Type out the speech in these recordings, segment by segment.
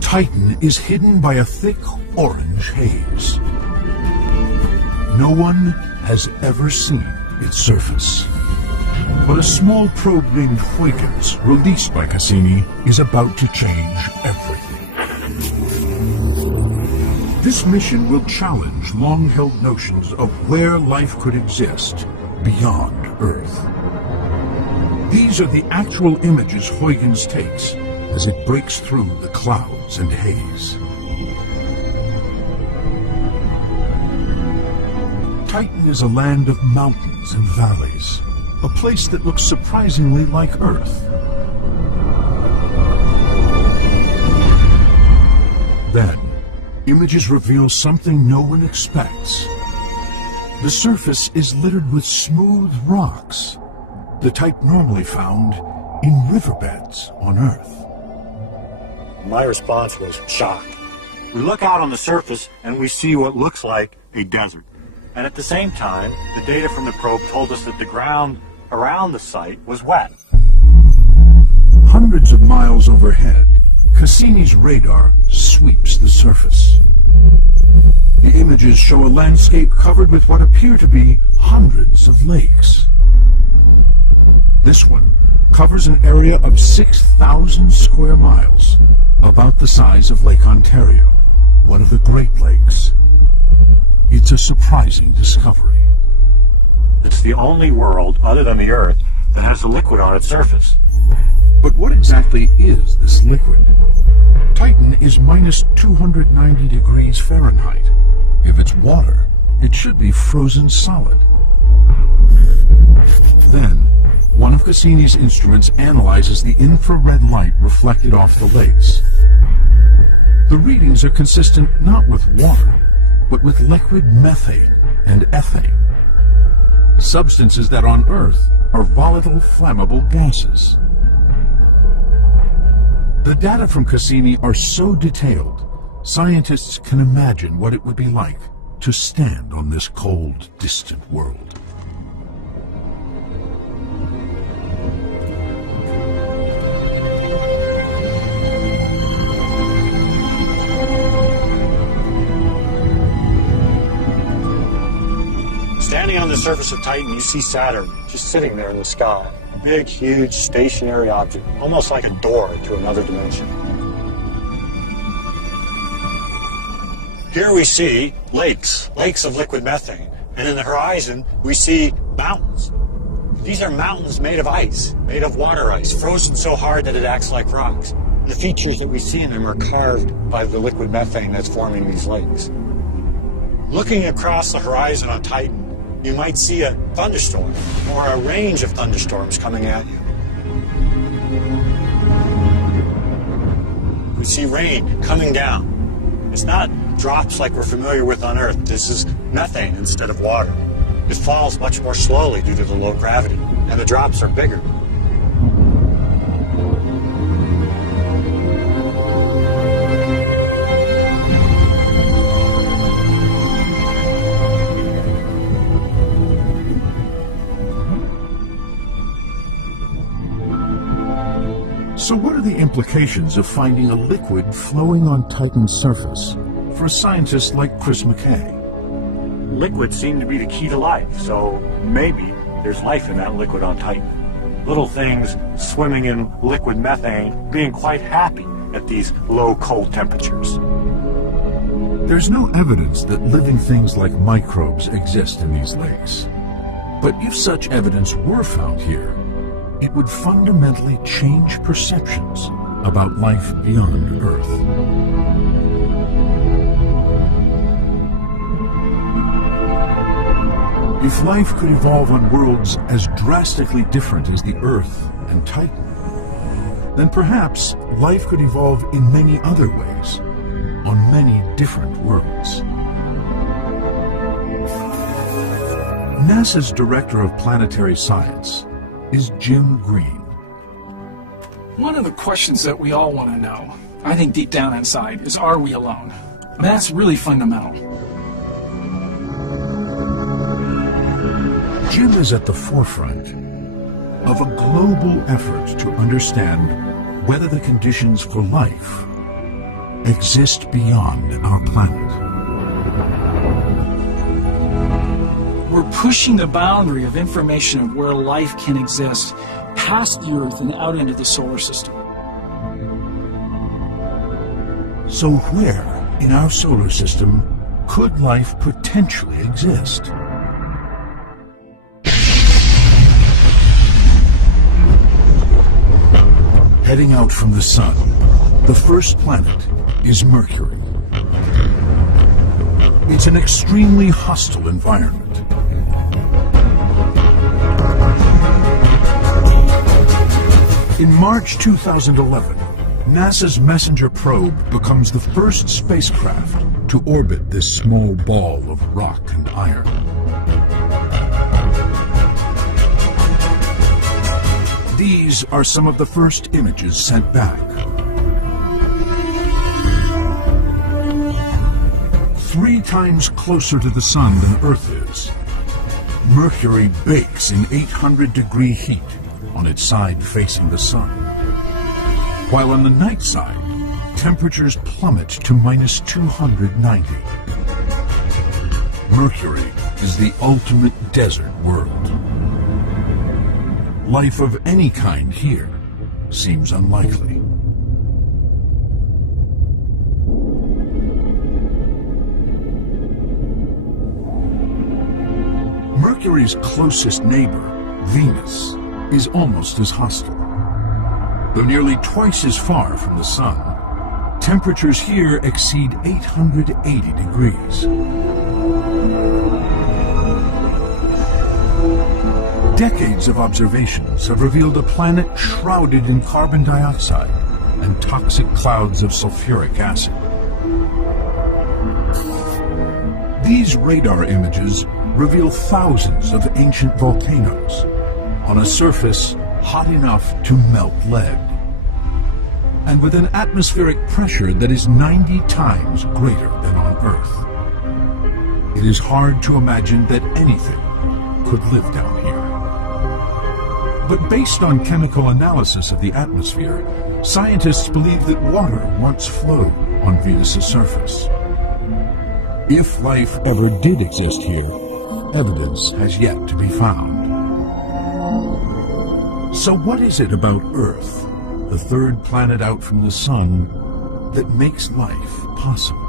Titan is hidden by a thick orange haze. No one has ever seen its surface. But a small probe named Huygens, released by Cassini, is about to change everything. This mission will challenge long-held notions of where life could exist beyond Earth. These are the actual images Huygens takes as it breaks through the clouds and haze. Titan is a land of mountains and valleys, a place that looks surprisingly like Earth. Then, images reveal something no one expects. The surface is littered with smooth rocks, the type normally found in riverbeds on Earth. My response was shock. We look out on the surface and we see what looks like a desert. And at the same time, the data from the probe told us that the ground around the site was wet. Hundreds of miles overhead, Cassini's radar sweeps the surface. The images show a landscape covered with what appear to be hundreds of lakes. This one covers an area of 6,000 square miles, about the size of Lake Ontario, one of the Great Lakes. It's a surprising discovery. It's the only world, other than the Earth, that has a liquid on its surface. But what exactly is this liquid? Titan is minus 290 degrees Fahrenheit. If it's water, it should be frozen solid. Then, one of Cassini's instruments analyzes the infrared light reflected off the lakes. The readings are consistent not with water, but with liquid methane and ethane, substances that on Earth are volatile, flammable gases. The data from Cassini are so detailed, scientists can imagine what it would be like to stand on this cold, distant world. Standing on the surface of Titan, you see Saturn just sitting there in the sky. A big, huge, stationary object, almost like a door to another dimension. Here we see lakes of liquid methane. And in the horizon, we see mountains. These are mountains made of ice, made of water ice, frozen so hard that it acts like rocks. The features that we see in them are carved by the liquid methane that's forming these lakes. Looking across the horizon on Titan, you might see a thunderstorm or a range of thunderstorms coming at you. We see rain coming down. It's not drops like we're familiar with on Earth. This is methane instead of water. It falls much more slowly due to the low gravity, and the drops are bigger. So what are the implications of finding a liquid flowing on Titan's surface for a scientist like Chris McKay? Liquids seem to be the key to life, so maybe there's life in that liquid on Titan. Little things swimming in liquid methane, being quite happy at these low cold temperatures. There's no evidence that living things like microbes exist in these lakes. But if such evidence were found here, it would fundamentally change perceptions about life beyond Earth. If life could evolve on worlds as drastically different as the Earth and Titan, then perhaps life could evolve in many other ways, on many different worlds. NASA's Director of Planetary Science is Jim Green. One of the questions that we all want to know, I think deep down inside, is are we alone? And that's really fundamental. Jim is at the forefront of a global effort to understand whether the conditions for life exist beyond our planet. We're pushing the boundary of information of where life can exist past the Earth and out into the solar system. So where in our solar system could life potentially exist? Heading out from the Sun, the first planet is Mercury. It's an extremely hostile environment. In March 2011, NASA's Messenger probe becomes the first spacecraft to orbit this small ball of rock and iron. These are some of the first images sent back. 3 times closer to the Sun than Earth is, Mercury bakes in 800-degree heat on its side facing the Sun, while on the night side, temperatures plummet to minus 290. Mercury is the ultimate desert world. Life of any kind here seems unlikely. Mercury's closest neighbor, Venus, is almost as hostile. Though nearly twice as far from the Sun, temperatures here exceed 880 degrees. Decades of observations have revealed a planet shrouded in carbon dioxide and toxic clouds of sulfuric acid. These radar images reveal thousands of ancient volcanoes on a surface hot enough to melt lead, and with an atmospheric pressure that is 90 times greater than on Earth. It is hard to imagine that anything could live down here. But based on chemical analysis of the atmosphere, scientists believe that water once flowed on Venus's surface. If life ever did exist here, evidence has yet to be found. So what is it about Earth, the third planet out from the Sun, that makes life possible?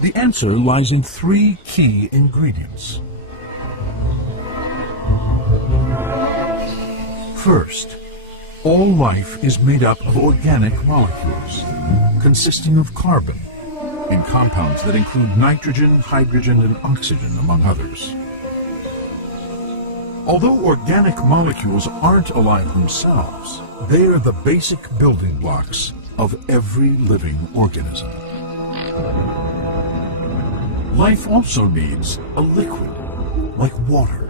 The answer lies in 3 key ingredients. First, all life is made up of organic molecules, consisting of carbon, in compounds that include nitrogen, hydrogen, and oxygen, among others. Although organic molecules aren't alive themselves, they are the basic building blocks of every living organism. Life also needs a liquid, like water.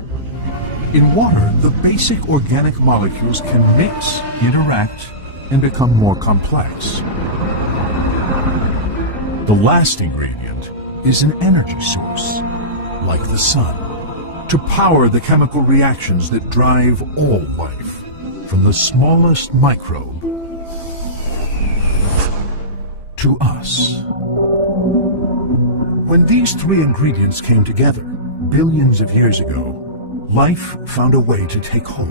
In water, the basic organic molecules can mix, interact, and become more complex. The last ingredient is an energy source, like the sun, to power the chemical reactions that drive all life, from the smallest microbe to us. When these 3 ingredients came together, billions of years ago, life found a way to take hold.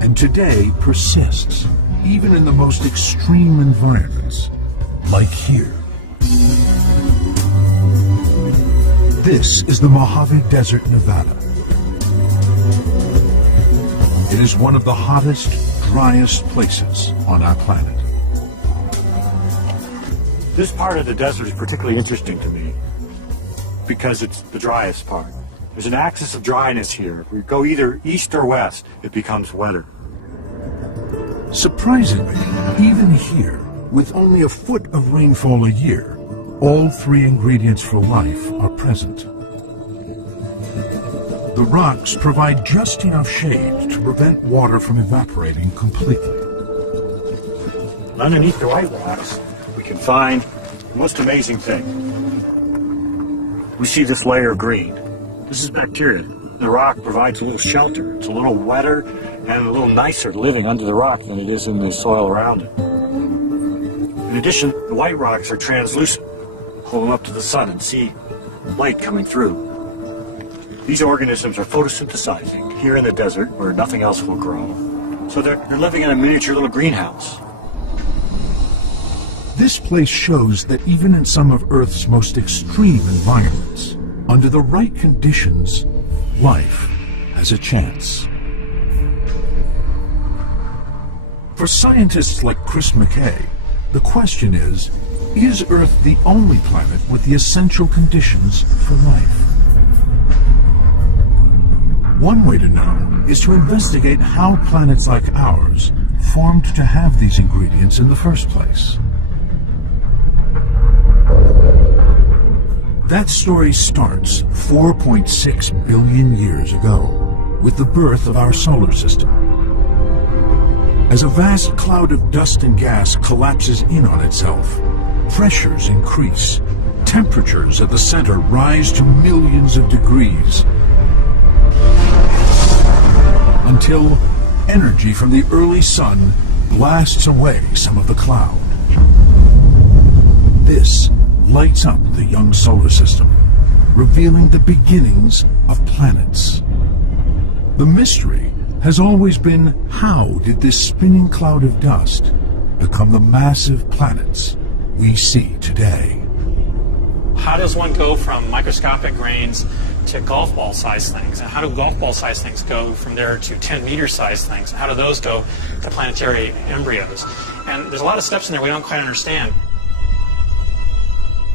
And today persists, even in the most extreme environments, like here. This is the Mojave Desert, Nevada. It is one of the hottest, driest places on our planet. This part of the desert is particularly interesting to me because it's the driest part. There's an axis of dryness here. If we go either east or west, it becomes wetter. Surprisingly, even here, with only a foot of rainfall a year, all 3 ingredients for life are present. The rocks provide just enough shade to prevent water from evaporating completely. Underneath the white rocks, we can find the most amazing thing. We see this layer of green. This is bacteria. the rock provides a little shelter. It's a little wetter and a little nicer living under the rock than it is in the soil around it. In addition, the white rocks are translucent. Hold them up to the sun and see light coming through. These organisms are photosynthesizing here in the desert where nothing else will grow. So they're living in a miniature little greenhouse. This place shows that even in some of Earth's most extreme environments, under the right conditions, life has a chance. For scientists like Chris McKay, the question is Earth the only planet with the essential conditions for life? One way to know is to investigate how planets like ours formed to have these ingredients in the first place. That story starts 4.6 billion years ago with the birth of our solar system. As a vast cloud of dust and gas collapses in on itself, pressures increase, temperatures at the center rise to millions of degrees, until energy from the early sun blasts away some of the cloud. This lights up the young solar system, revealing the beginnings of planets. The mystery has always been, how did this spinning cloud of dust become the massive planets we see today? How does one go from microscopic grains to golf ball sized things? And how do golf ball sized things go from there to 10-meter sized things? How do those go to planetary embryos? And there's a lot of steps in there we don't quite understand.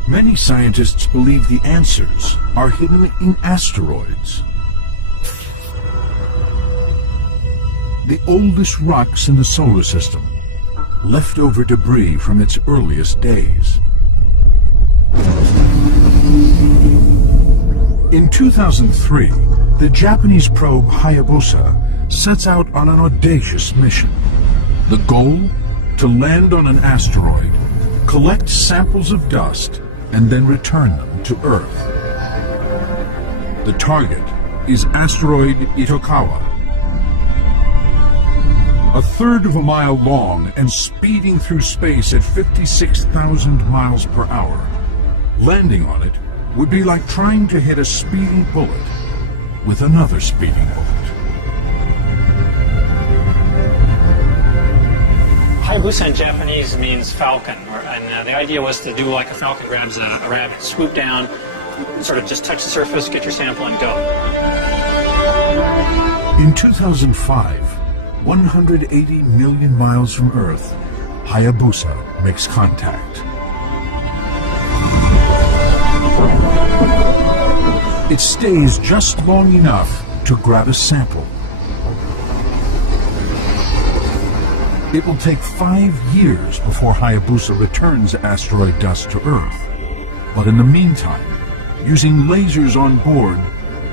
Many scientists believe the answers are hidden in asteroids. The oldest rocks in the solar system, leftover debris from its earliest days. In 2003, the Japanese probe Hayabusa sets out on an audacious mission. The goal? To land on an asteroid, collect samples of dust, and then return them to Earth. The target is asteroid Itokawa. A third of a mile long and speeding through space at 56,000 miles per hour. Landing on it would be like trying to hit a speeding bullet with another speeding bullet. Hayabusa in Japanese means falcon, and the idea was to do like a falcon grabs a rabbit, swoop down, sort of just touch the surface, get your sample, and go. In 2005, 180 million miles from Earth, Hayabusa makes contact. It stays just long enough to grab a sample. It will take 5 years before Hayabusa returns asteroid dust to Earth. But in the meantime, using lasers on board,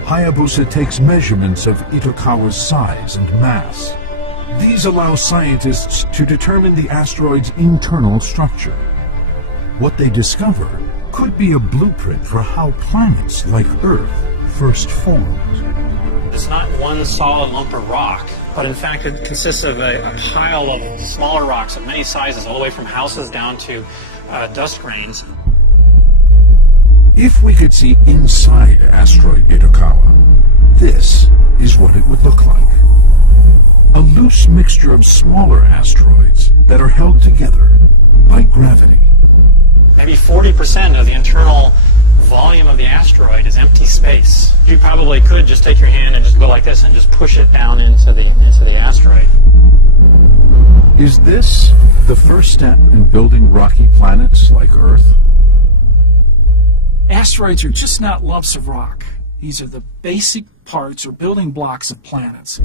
Hayabusa takes measurements of Itokawa's size and mass. These allow scientists to determine the asteroid's internal structure. What they discover could be a blueprint for how planets like Earth first formed. It's not one solid lump of rock, but in fact it consists of a pile of smaller rocks of many sizes, all the way from houses down to dust grains. If we could see inside asteroid Itokawa, this is what it would look like. A loose mixture of smaller asteroids that are held together by gravity. Maybe 40% of the internal volume of the asteroid is empty space. You probably could just take your hand and just go like this and just push it down into the asteroid. Is this the first step in building rocky planets like Earth? Asteroids are just not lumps of rock. These are the basic parts or building blocks of planets.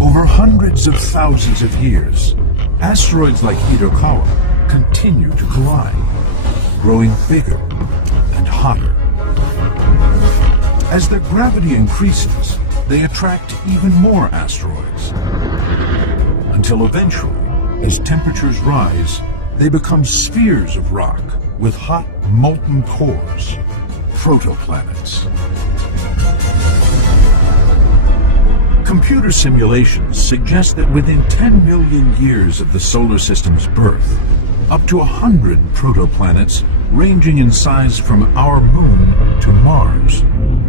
Over hundreds of thousands of years, asteroids like Itokawa continue to collide, growing bigger and hotter. As their gravity increases, they attract even more asteroids, until eventually, as temperatures rise, they become spheres of rock with hot, molten cores. protoplanets. Computer simulations suggest that within 10 million years of the solar system's birth, up to 100 protoplanets ranging in size from our moon to Mars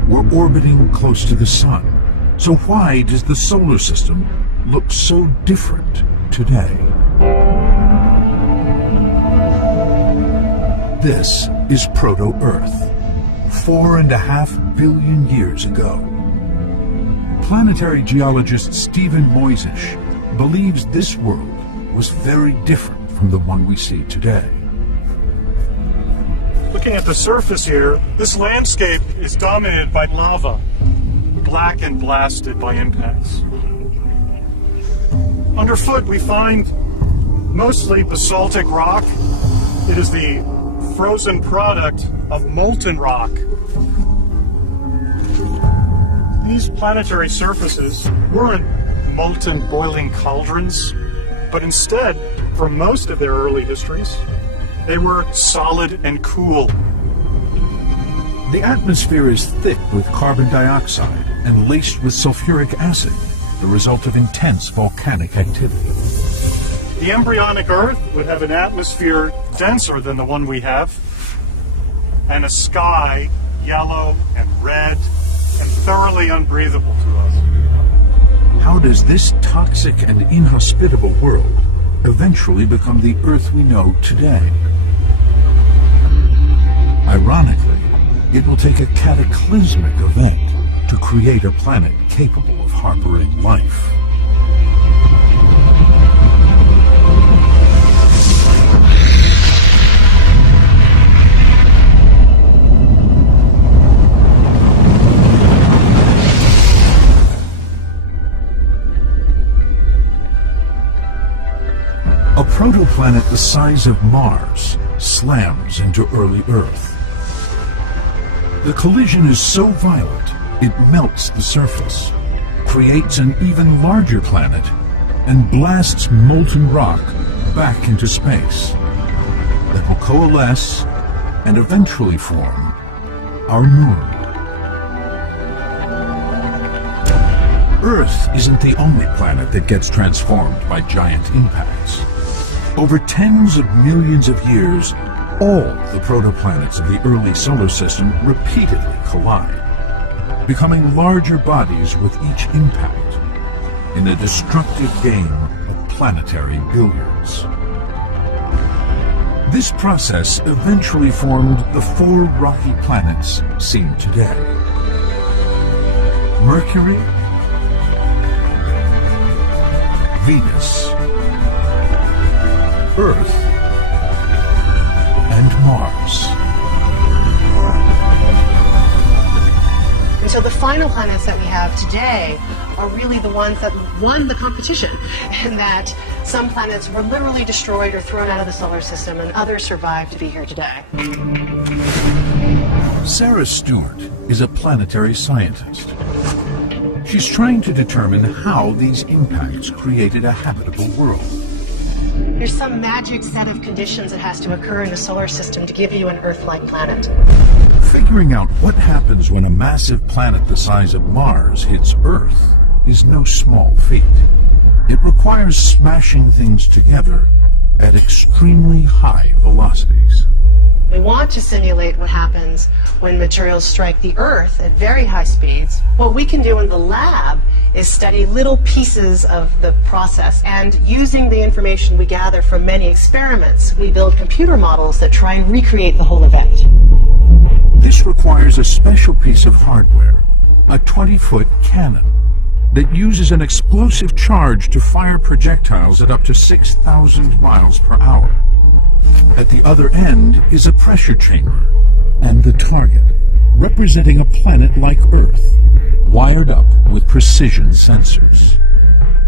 were orbiting close to the sun. So why does the solar system look so different today? This is Proto-Earth, 4.5 billion years ago. Planetary geologist Stephen Mojzsis believes this world was very different from the one we see today. Looking at the surface here, this landscape is dominated by lava, black and blasted by impacts. Underfoot we find mostly basaltic rock. It is the frozen product of molten rock. These planetary surfaces weren't molten boiling cauldrons, but instead, for most of their early histories, they were solid and cool. The atmosphere is thick with carbon dioxide and laced with sulfuric acid, the result of intense volcanic activity. The embryonic Earth would have an atmosphere denser than the one we have, and a sky yellow and red and thoroughly unbreathable to us. How does this toxic and inhospitable world eventually become the Earth we know today? Ironically, it will take a cataclysmic event to create a planet capable of harboring life. A protoplanet the size of Mars slams into early Earth. The collision is so violent, it melts the surface, creates an even larger planet, and blasts molten rock back into space that will coalesce and eventually form our moon. Earth isn't the only planet that gets transformed by giant impacts. Over tens of millions of years, all the protoplanets of the early solar system repeatedly collide, becoming larger bodies with each impact in a destructive game of planetary billiards. This process eventually formed the 4 rocky planets seen today: Mercury, Venus, Earth, and Mars. And so the final planets that we have today are really the ones that won the competition, and that some planets were literally destroyed or thrown out of the solar system, and others survived to be here today. Sarah Stewart is a planetary scientist. She's trying to determine how these impacts created a habitable world. There's some magic set of conditions that has to occur in the solar system to give you an Earth-like planet. Figuring out what happens when a massive planet the size of Mars hits Earth is no small feat. It requires smashing things together at extremely high velocities. We want to simulate what happens when materials strike the Earth at very high speeds. What we can do in the lab is study little pieces of the process, and using the information we gather from many experiments, we build computer models that try and recreate the whole event. This requires a special piece of hardware, a 20-foot cannon, that uses an explosive charge to fire projectiles at up to 6,000 miles per hour. At the other end is a pressure chamber, and the target, representing a planet like Earth, wired up with precision sensors.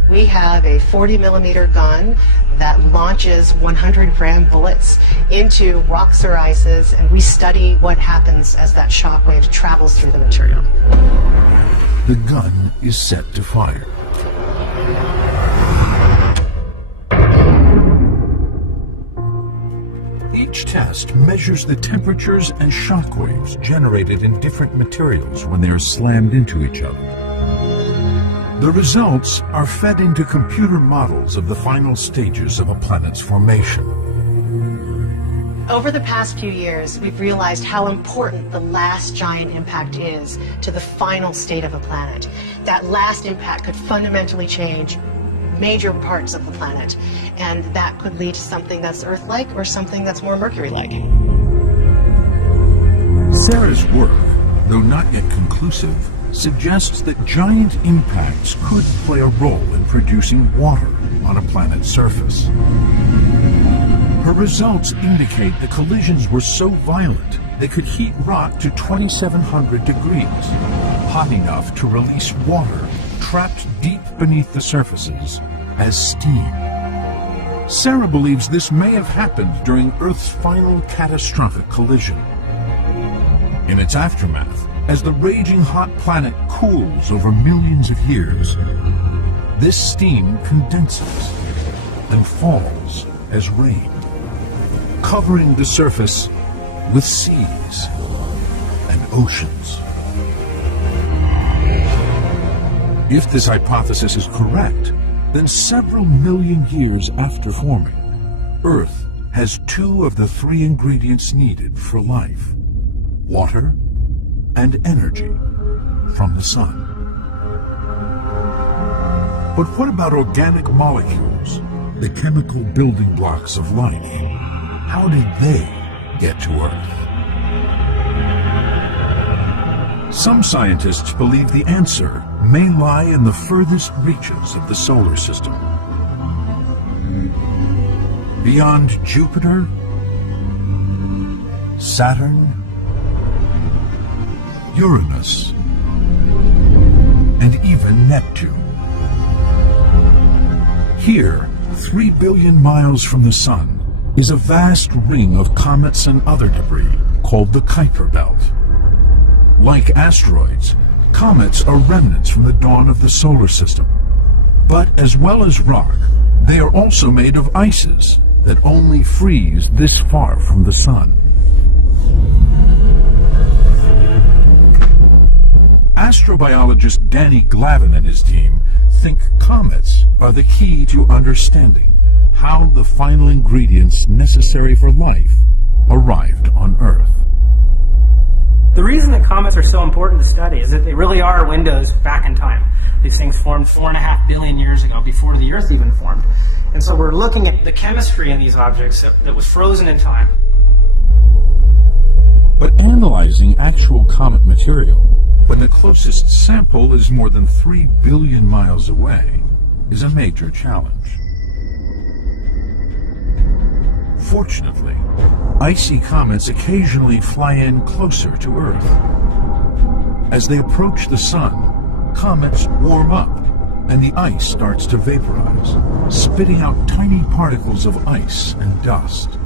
We have a 40-millimeter gun that launches 100-gram bullets into rocks or ices, and we study what happens as that shock wave travels through the material. The gun is set to fire. Each test measures the temperatures and shock waves generated in different materials when they are slammed into each other. The results are fed into computer models of the final stages of a planet's formation. Over the past few years, we've realized how important the last giant impact is to the final state of a planet. That last impact could fundamentally change major parts of the planet, and that could lead to something that's Earth-like or something that's more Mercury-like. Sarah's work, though not yet conclusive, suggests that giant impacts could play a role in producing water on a planet's surface. Her results indicate the collisions were so violent they could heat rock to 2,700 degrees, hot enough to release water trapped deep beneath the surfaces as steam. Sarah believes this may have happened during Earth's final catastrophic collision. In its aftermath, as the raging hot planet cools over millions of years, this steam condenses and falls as rain, covering the surface with seas and oceans. If this hypothesis is correct, then several million years after forming, Earth has two of the three ingredients needed for life: water and energy from the sun. But what about organic molecules, the chemical building blocks of life? How did they get to Earth? Some scientists believe the answer may lie in the furthest reaches of the solar system. Beyond Jupiter, Saturn, Uranus, and even Neptune. Here, 3 billion miles from the Sun, is a vast ring of comets and other debris called the Kuiper Belt. Like asteroids, comets are remnants from the dawn of the solar system. But as well as rock, they are also made of ices that only freeze this far from the Sun. Astrobiologist Danny Glavin and his team think comets are the key to understanding how the final ingredients necessary for life arrived on Earth. The reason that comets are so important to study is that they really are windows back in time. These things formed 4.5 billion years ago, before the Earth even formed. And so we're looking at the chemistry in these objects that was frozen in time. But analyzing actual comet material, when the closest sample is more than 3 billion miles away, is a major challenge. Fortunately, icy comets occasionally fly in closer to Earth. As they approach the Sun, comets warm up and the ice starts to vaporize, spitting out tiny particles of ice and dust.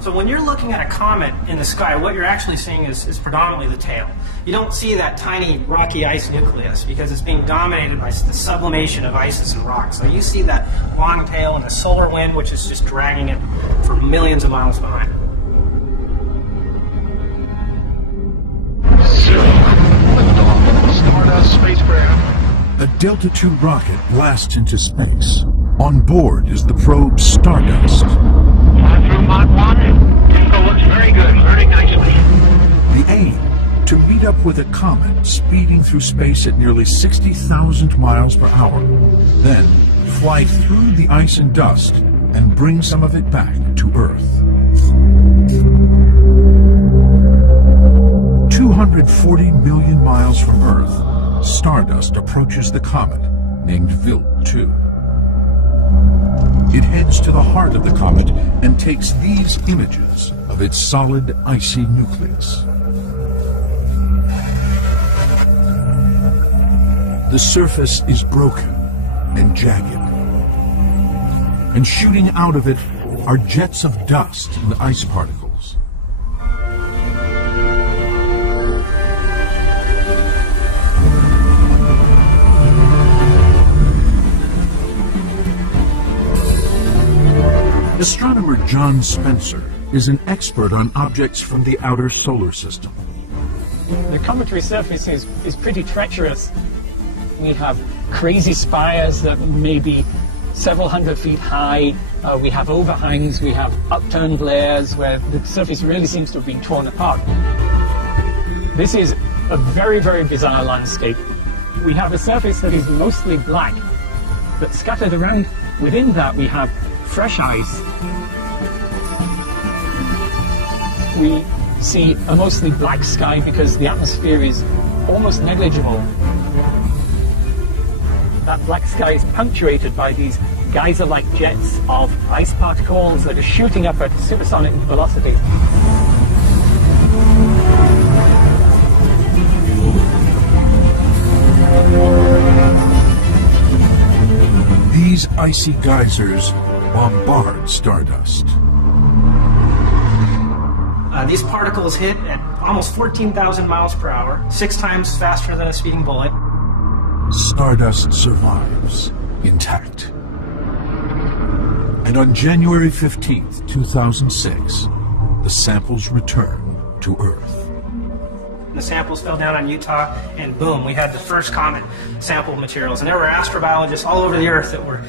So when you're looking at a comet in the sky, what you're actually seeing is predominantly the tail. You don't see that tiny rocky ice nucleus because it's being dominated by the sublimation of ices and rocks. So you see that long tail and the solar wind, which is just dragging it for millions of miles behind. Stardust spacecraft. A Delta II rocket blasts into space. On board is the probe Stardust. Through Mach 1, Info looks very good, very nicely. The aim, to meet up with a comet speeding through space at nearly 60,000 miles per hour, then fly through the ice and dust and bring some of it back to Earth. 240 million miles from Earth, Stardust approaches the comet named Wild 2. It heads to the heart of the comet and takes these images of its solid, icy nucleus. The surface is broken and jagged, and shooting out of it are jets of dust and ice particles. Astronomer John Spencer is an expert on objects from the outer solar system. The cometary surface is pretty treacherous. We have crazy spires that may be several hundred feet high. We have overhangs, we have upturned layers where the surface really seems to have been torn apart. This is a very, very bizarre landscape. We have a surface that is mostly black, but scattered around within that we have fresh ice. We see a mostly black sky because the atmosphere is almost negligible. That black sky is punctuated by these geyser-like jets of ice particles that are shooting up at supersonic velocity. These icy geysers bombard stardust. These particles hit at almost 14,000 miles per hour, 6 times faster than a speeding bullet. Stardust survives intact. And on January 15th, 2006, the samples return to Earth. The samples fell down on Utah, and boom, we had the first comet sample materials. And there were astrobiologists all over the Earth that were,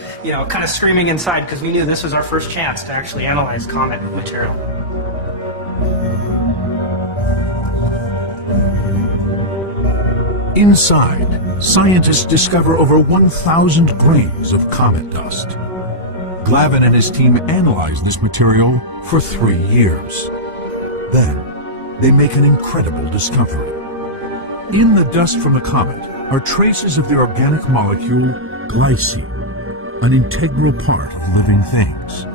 kind of screaming inside because we knew this was our first chance to actually analyze comet material. Inside, scientists discover over 1,000 grains of comet dust. Glavin and his team analyze this material for 3 years. Then, they make an incredible discovery. In the dust from the comet are traces of the organic molecule glycine, an integral part of living things.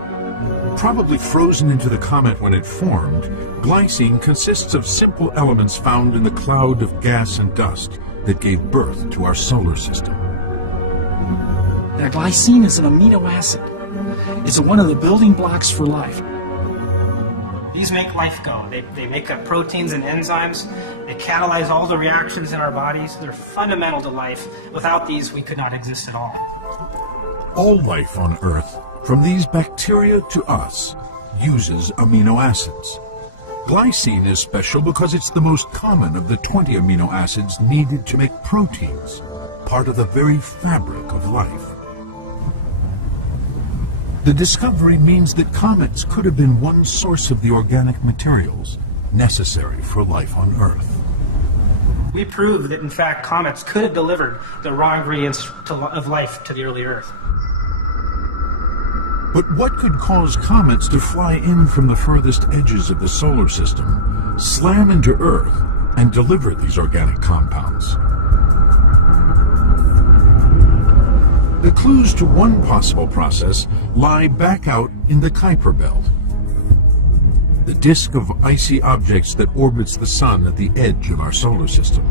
Probably frozen into the comet when it formed, glycine consists of simple elements found in the cloud of gas and dust that gave birth to our solar system. Now, glycine is an amino acid. It's one of the building blocks for life. These make life go. They make up proteins and enzymes. They catalyze all the reactions in our bodies. They're fundamental to life. Without these, we could not exist at all. All life on Earth, from these bacteria to us, uses amino acids. Glycine is special because it's the most common of the 20 amino acids needed to make proteins, part of the very fabric of life. The discovery means that comets could have been one source of the organic materials necessary for life on Earth. We proved that, in fact, comets could have delivered the raw ingredients of life to the early Earth. But what could cause comets to fly in from the furthest edges of the solar system, slam into Earth, and deliver these organic compounds? The clues to one possible process lie back out in the Kuiper Belt, the disk of icy objects that orbits the Sun at the edge of our solar system.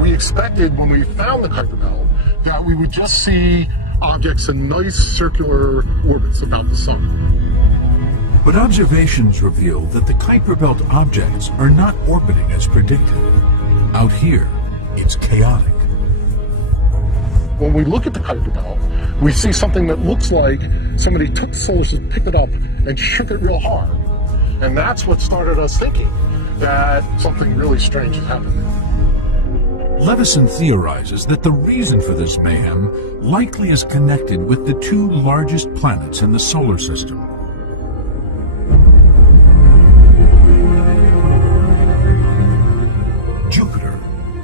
We expected, when we found the Kuiper Belt, that we would just see objects in nice circular orbits about the Sun. But observations reveal that the Kuiper Belt objects are not orbiting as predicted. Out here, it's chaotic. When we look at the Kuiper Belt, we see something that looks like somebody took the solar system, picked it up, and shook it real hard. And that's what started us thinking that something really strange is happening. Levison theorizes that the reason for this mayhem likely is connected with the 2 largest planets in the solar system. Jupiter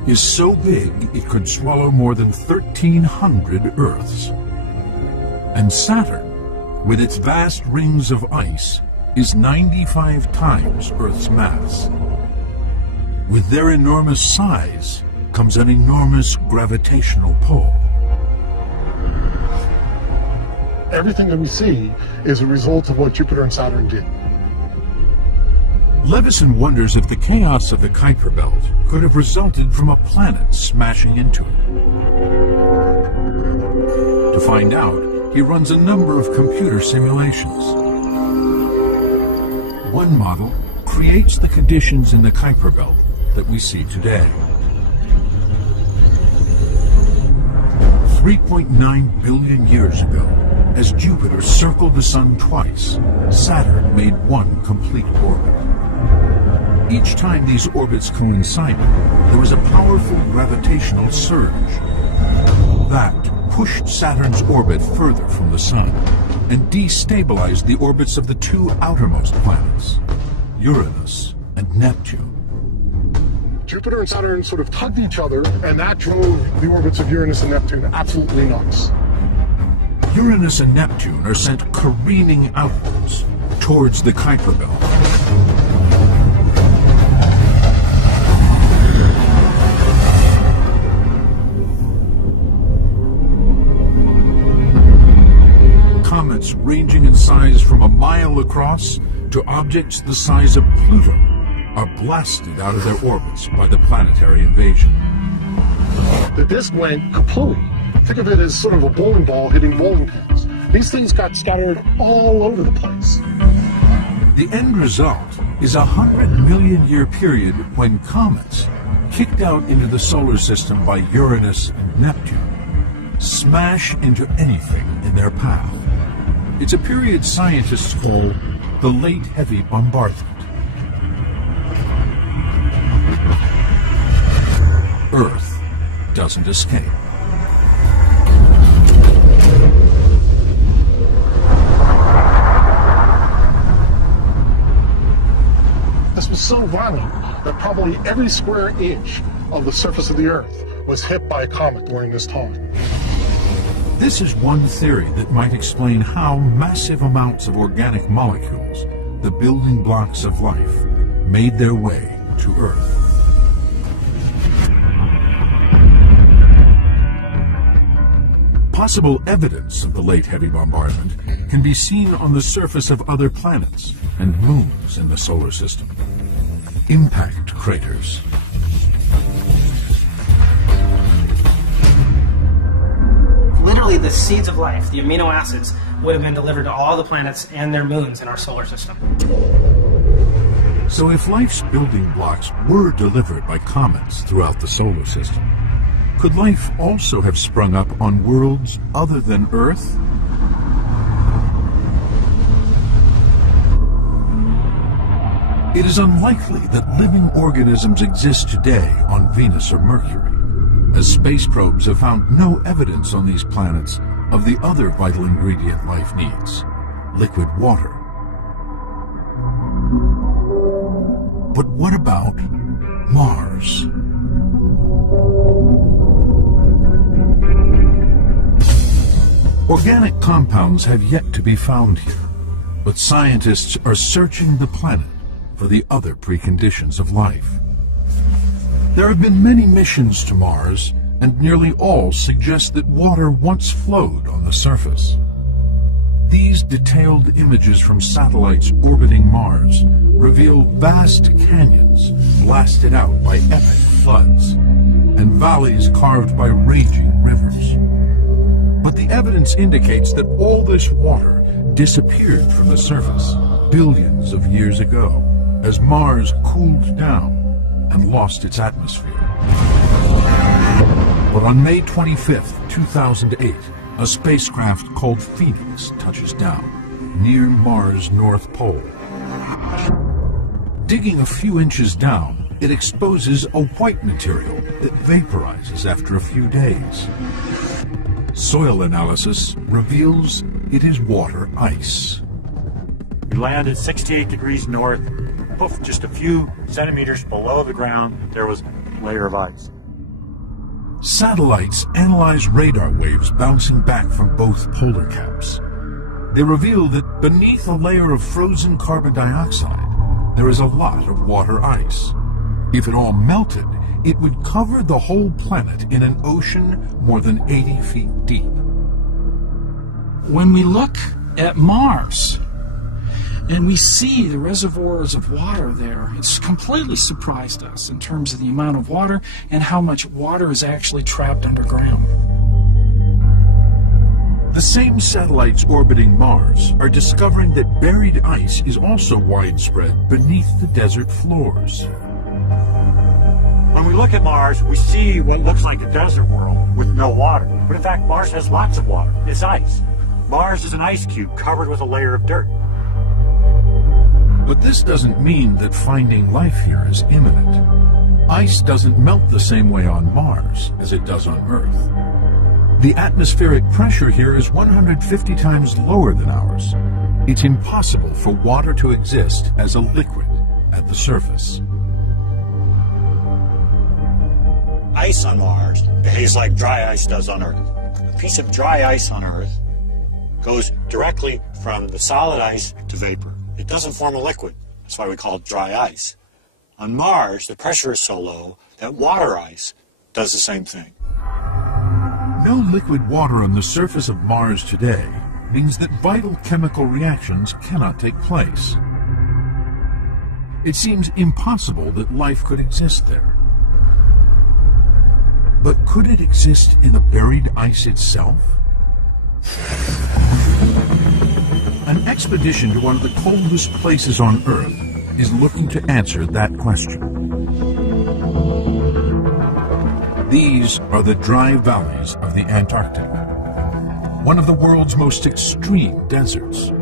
is so big it could swallow more than 1,300 Earths. And Saturn, with its vast rings of ice, is 95 times Earth's mass. With their enormous size comes an enormous gravitational pull. Everything that we see is a result of what Jupiter and Saturn did. Levison wonders if the chaos of the Kuiper Belt could have resulted from a planet smashing into it. To find out, he runs a number of computer simulations. One model creates the conditions in the Kuiper Belt that we see today. 3.9 billion years ago, As Jupiter circled the Sun twice, Saturn made one complete orbit. Each time these orbits coincided, there was a powerful gravitational surge. That pushed Saturn's orbit further from the Sun and destabilized the orbits of the two outermost planets, Uranus and Neptune. Jupiter and Saturn sort of tugged each other, and that drove the orbits of Uranus and Neptune absolutely nuts. Uranus and Neptune are sent careening outwards towards the Kuiper Belt. Comets ranging in size from a mile across to objects the size of Pluto are blasted out of their orbits by the planetary invasion. The disk went kaplowy. Think of it as sort of a bowling ball hitting bowling pins. These things got scattered all over the place. The end result is a 100-million-year period when comets, kicked out into the solar system by Uranus and Neptune, smash into anything in their path. It's a period scientists call the Late Heavy Bombardment. Earth doesn't escape. This was so violent that probably every square inch of the surface of the Earth was hit by a comet during this time. This is one theory that might explain how massive amounts of organic molecules, the building blocks of life, made their way to Earth. Possible evidence of the Late Heavy Bombardment can be seen on the surface of other planets and moons in the solar system. Impact craters. Literally, the seeds of life, the amino acids, would have been delivered to all the planets and their moons in our solar system. So if life's building blocks were delivered by comets throughout the solar system, could life also have sprung up on worlds other than Earth? It is unlikely that living organisms exist today on Venus or Mercury, as space probes have found no evidence on these planets of the other vital ingredient life needs, liquid water. But what about Mars? Organic compounds have yet to be found here, but scientists are searching the planet for the other preconditions of life. There have been many missions to Mars, and nearly all suggest that water once flowed on the surface. These detailed images from satellites orbiting Mars reveal vast canyons blasted out by epic floods, and valleys carved by raging rivers. But the evidence indicates that all this water disappeared from the surface billions of years ago, as Mars cooled down and lost its atmosphere. But on May 25th, 2008, a spacecraft called Phoenix touches down near Mars' North Pole. Digging a few inches down, it exposes a white material that vaporizes after a few days. Soil analysis reveals it is water ice. We landed 68 degrees north. Poof, just a few centimeters below the ground, there was a layer of ice. Satellites analyze radar waves bouncing back from both polar caps. They reveal that beneath a layer of frozen carbon dioxide, there is a lot of water ice. If it all melted, it would cover the whole planet in an ocean more than 80 feet deep. When we look at Mars, and we see the reservoirs of water there, it's completely surprised us in terms of the amount of water and how much water is actually trapped underground. The same satellites orbiting Mars are discovering that buried ice is also widespread beneath the desert floors. When we look at Mars, we see what looks like a desert world with no water. But in fact, Mars has lots of water. It's ice. Mars is an ice cube covered with a layer of dirt. But this doesn't mean that finding life here is imminent. Ice doesn't melt the same way on Mars as it does on Earth. The atmospheric pressure here is 150 times lower than ours. It's impossible for water to exist as a liquid at the surface. Ice on Mars behaves like dry ice does on Earth. A piece of dry ice on Earth goes directly from the solid ice to vapor. It doesn't form a liquid. That's why we call it dry ice. On Mars, the pressure is so low that water ice does the same thing. No liquid water on the surface of Mars today means that vital chemical reactions cannot take place. It seems impossible that life could exist there. But could it exist in the buried ice itself? An expedition to one of the coldest places on Earth is looking to answer that question. These are the dry valleys of the Antarctic, one of the world's most extreme deserts.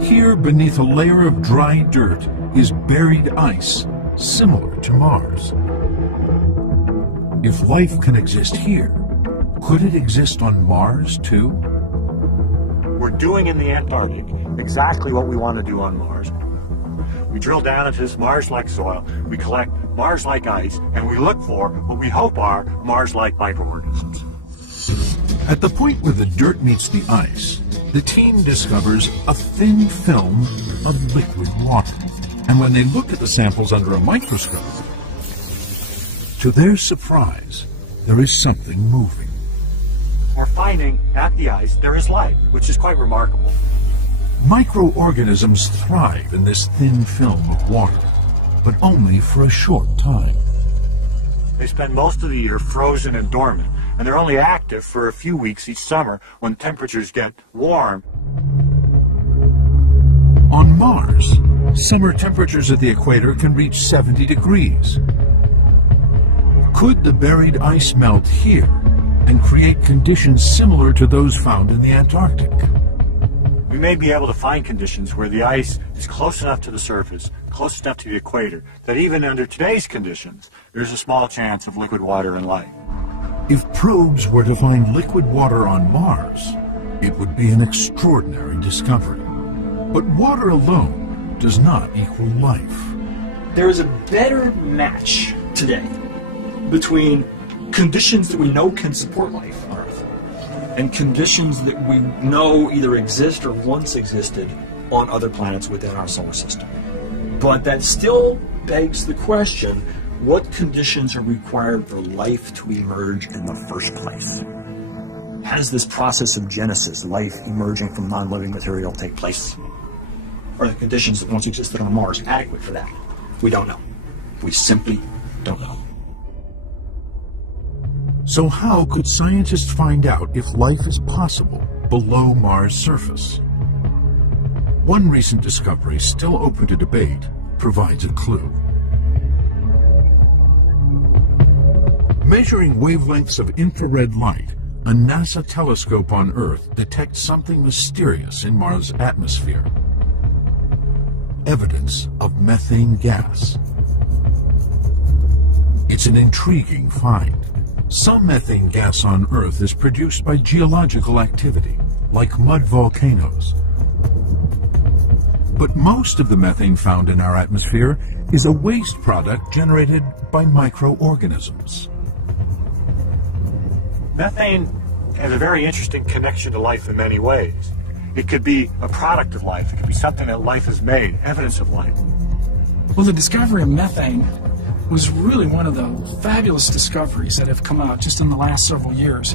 Here, beneath a layer of dry dirt, is buried ice similar to Mars. If life can exist here, could it exist on Mars too? We're doing in the Antarctic exactly what we want to do on Mars. We drill down into this Mars-like soil, we collect Mars-like ice, and we look for what we hope are Mars-like microorganisms. At the point where the dirt meets the ice, the team discovers a thin film of liquid water. And when they look at the samples under a microscope, to their surprise, there is something moving. We're finding at the ice there is life, which is quite remarkable. Microorganisms thrive in this thin film of water, but only for a short time. They spend most of the year frozen and dormant, and they're only active for a few weeks each summer when temperatures get warm. On Mars, summer temperatures at the equator can reach 70 degrees. Could the buried ice melt here and create conditions similar to those found in the Antarctic? We may be able to find conditions where the ice is close enough to the surface, close enough to the equator, that even under today's conditions, there's a small chance of liquid water and life. If probes were to find liquid water on Mars, it would be an extraordinary discovery. But water alone does not equal life. There is a better match today between conditions that we know can support life on Earth and conditions that we know either exist or once existed on other planets within our solar system. But that still begs the question, what conditions are required for life to emerge in the first place? How does this process of genesis, life emerging from non-living material, take place? Are the conditions that once existed on Mars adequate for that? We don't know. We simply don't know. So how could scientists find out if life is possible below Mars' surface? One recent discovery, still open to debate, provides a clue. Measuring wavelengths of infrared light, a NASA telescope on Earth detects something mysterious in Mars' atmosphere. Evidence of methane gas. It's an intriguing find. Some methane gas on Earth is produced by geological activity, like mud volcanoes. But most of the methane found in our atmosphere is a waste product generated by microorganisms. Methane has a very interesting connection to life in many ways. It could be a product of life. It could be something that life has made, evidence of life. Well, the discovery of methane was really one of the fabulous discoveries that have come out just in the last several years.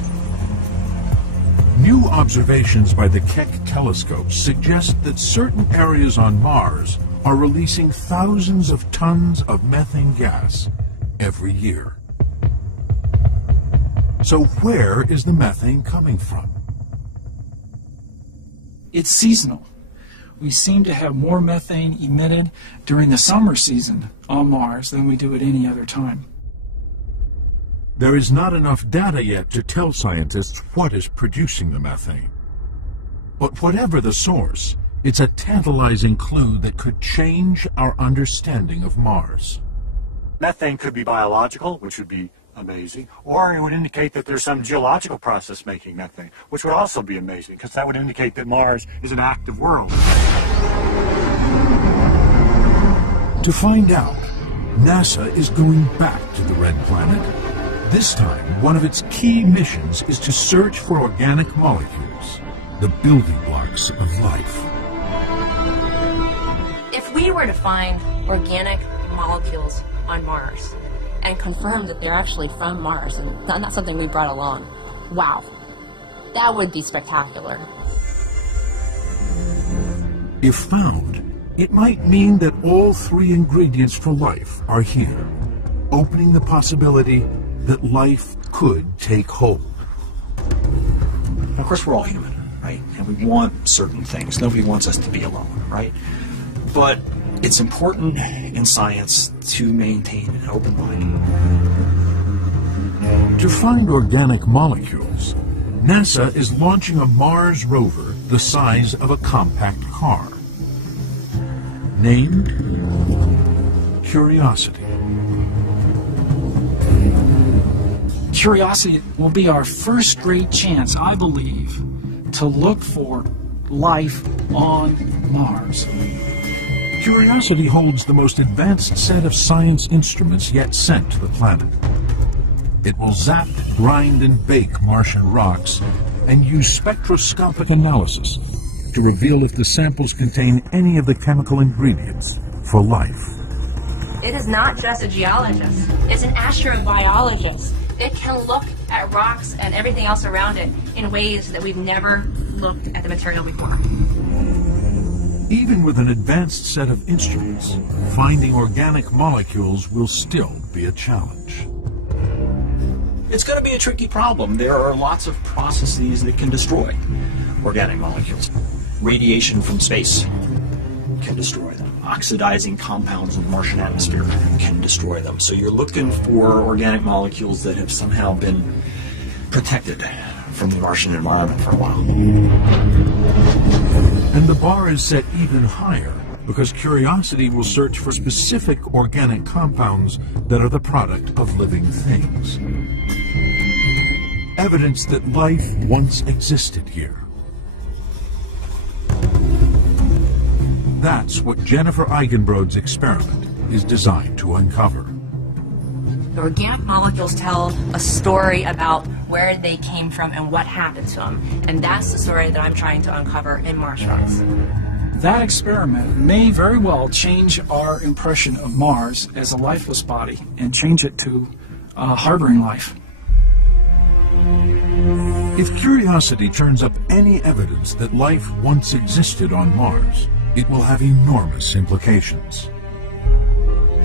New observations by the Keck telescope suggest that certain areas on Mars are releasing thousands of tons of methane gas every year. So where is the methane coming from? It's seasonal. We seem to have more methane emitted during the summer season on Mars than we do at any other time. There is not enough data yet to tell scientists what is producing the methane. But whatever the source, it's a tantalizing clue that could change our understanding of Mars. Methane could be biological, which would be amazing, or it would indicate that there's some geological process making methane, which would also be amazing, because that would indicate that Mars is an active world. To find out, NASA is going back to the Red Planet. This time, one of its key missions is to search for organic molecules, the building blocks of life. If we were to find organic molecules on Mars and confirm that they're actually from Mars and not something we brought along, wow, that would be spectacular. If found, it might mean that all three ingredients for life are here, opening the possibility that life could take hold. Of course, we're all human, right? And we want certain things. Nobody wants us to be alone, right? But it's important in science to maintain an open mind. To find organic molecules, NASA is launching a Mars rover the size of a compact car. Named Curiosity. Curiosity will be our first great chance, I believe, to look for life on Mars. Curiosity holds the most advanced set of science instruments yet sent to the planet. It will zap, grind, and bake Martian rocks and use spectroscopic analysis to reveal if the samples contain any of the chemical ingredients for life. It is not just a geologist, it's an astrobiologist. It can look at rocks and everything else around it in ways that we've never looked at the material before. Even with an advanced set of instruments, finding organic molecules will still be a challenge. It's going to be a tricky problem. There are lots of processes that can destroy organic molecules. Radiation from space can destroy them. Oxidizing compounds in the Martian atmosphere can destroy them. So you're looking for organic molecules that have somehow been protected from the Martian environment for a while. And the bar is set even higher because Curiosity will search for specific organic compounds that are the product of living things. Evidence that life once existed here. That's what Jennifer Eigenbrode's experiment is designed to uncover. The organic molecules tell a story about where they came from and what happened to them. And that's the story that I'm trying to uncover in Mars rocks. That experiment may very well change our impression of Mars as a lifeless body and change it to harboring life. If Curiosity turns up any evidence that life once existed on Mars, it will have enormous implications.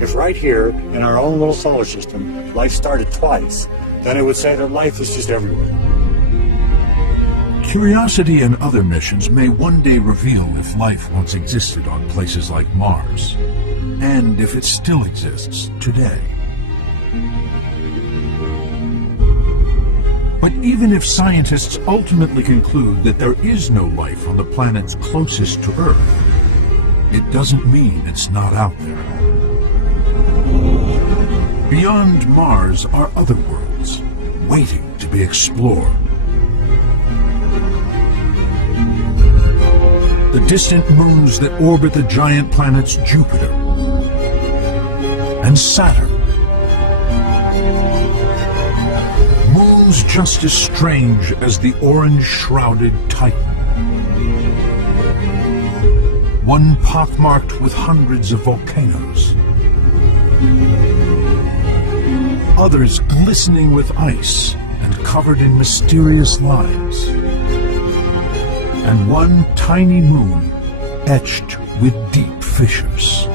If right here in our own little solar system, life started twice, then it would say that life is just everywhere. Curiosity and other missions may one day reveal if life once existed on places like Mars, and if it still exists today. But even if scientists ultimately conclude that there is no life on the planets closest to Earth, it doesn't mean it's not out there. Beyond Mars are other worlds, waiting to be explored. The distant moons that orbit the giant planets Jupiter and Saturn. Moons just as strange as the orange-shrouded Titan. One pockmarked with hundreds of volcanoes. Others glistening with ice and covered in mysterious lines. And one tiny moon etched with deep fissures.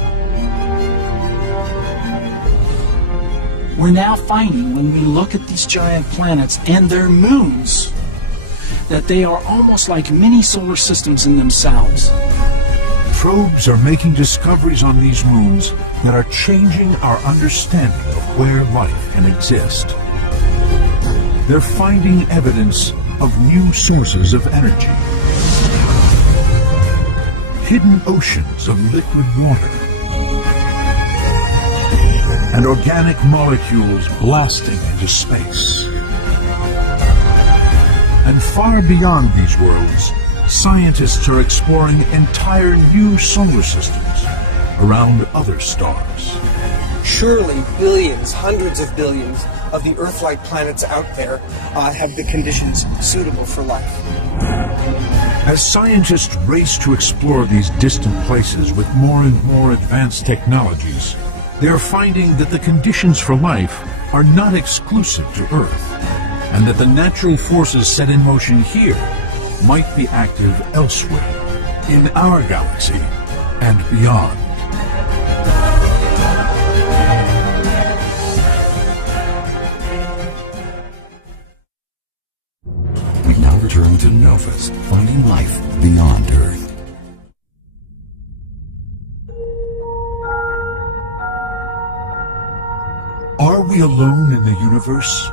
We're now finding, when we look at these giant planets and their moons, that they are almost like mini solar systems in themselves. Probes are making discoveries on these moons that are changing our understanding of where life can exist. They're finding evidence of new sources of energy. hidden oceans of liquid water, and organic molecules blasting into space. And far beyond these worlds, scientists are exploring entire new solar systems around other stars. Surely billions, hundreds of billions of the Earth-like planets out there have the conditions suitable for life. As scientists race to explore these distant places with more and more advanced technologies, they are finding that the conditions for life are not exclusive to Earth, and that the natural forces set in motion here might be active elsewhere, in our galaxy and beyond. We now return to Nova's Finding Life Beyond Earth. Are we alone in the universe?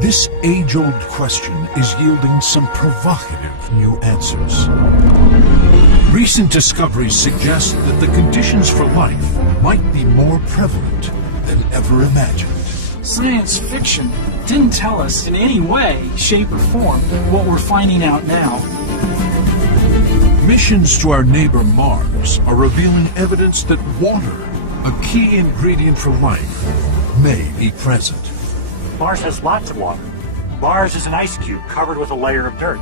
This age-old question is yielding some provocative new answers. Recent discoveries suggest that the conditions for life might be more prevalent than ever imagined. Science fiction didn't tell us in any way, shape, or form what we're finding out now. Missions to our neighbor Mars are revealing evidence that water, a key ingredient for life, may be present. Mars has lots of water. Mars is an ice cube covered with a layer of dirt.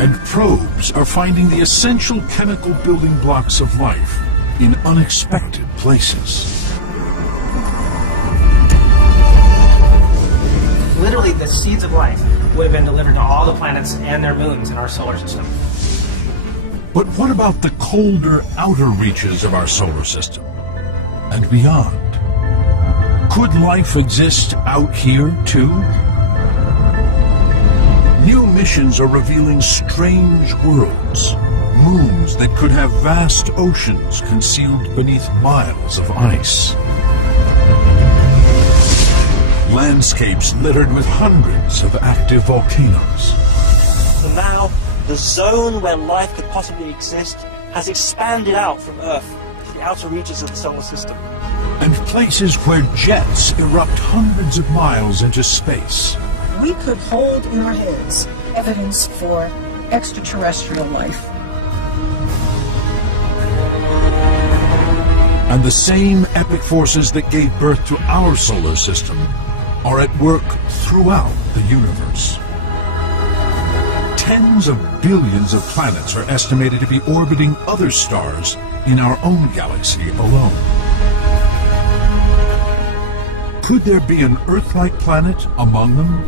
And probes are finding the essential chemical building blocks of life in unexpected places. Literally, the seeds of life would have been delivered to all the planets and their moons in our solar system. But what about the colder outer reaches of our solar system and beyond? Could life exist out here, too? New missions are revealing strange worlds, moons that could have vast oceans concealed beneath miles of ice. Landscapes littered with hundreds of active volcanoes. So now, the zone where life could possibly exist has expanded out from Earth to the outer reaches of the solar system. And places where jets erupt hundreds of miles into space. We could hold in our heads evidence for extraterrestrial life. And the same epic forces that gave birth to our solar system are at work throughout the universe. Tens of billions of planets are estimated to be orbiting other stars in our own galaxy alone. Could there be an Earth-like planet among them?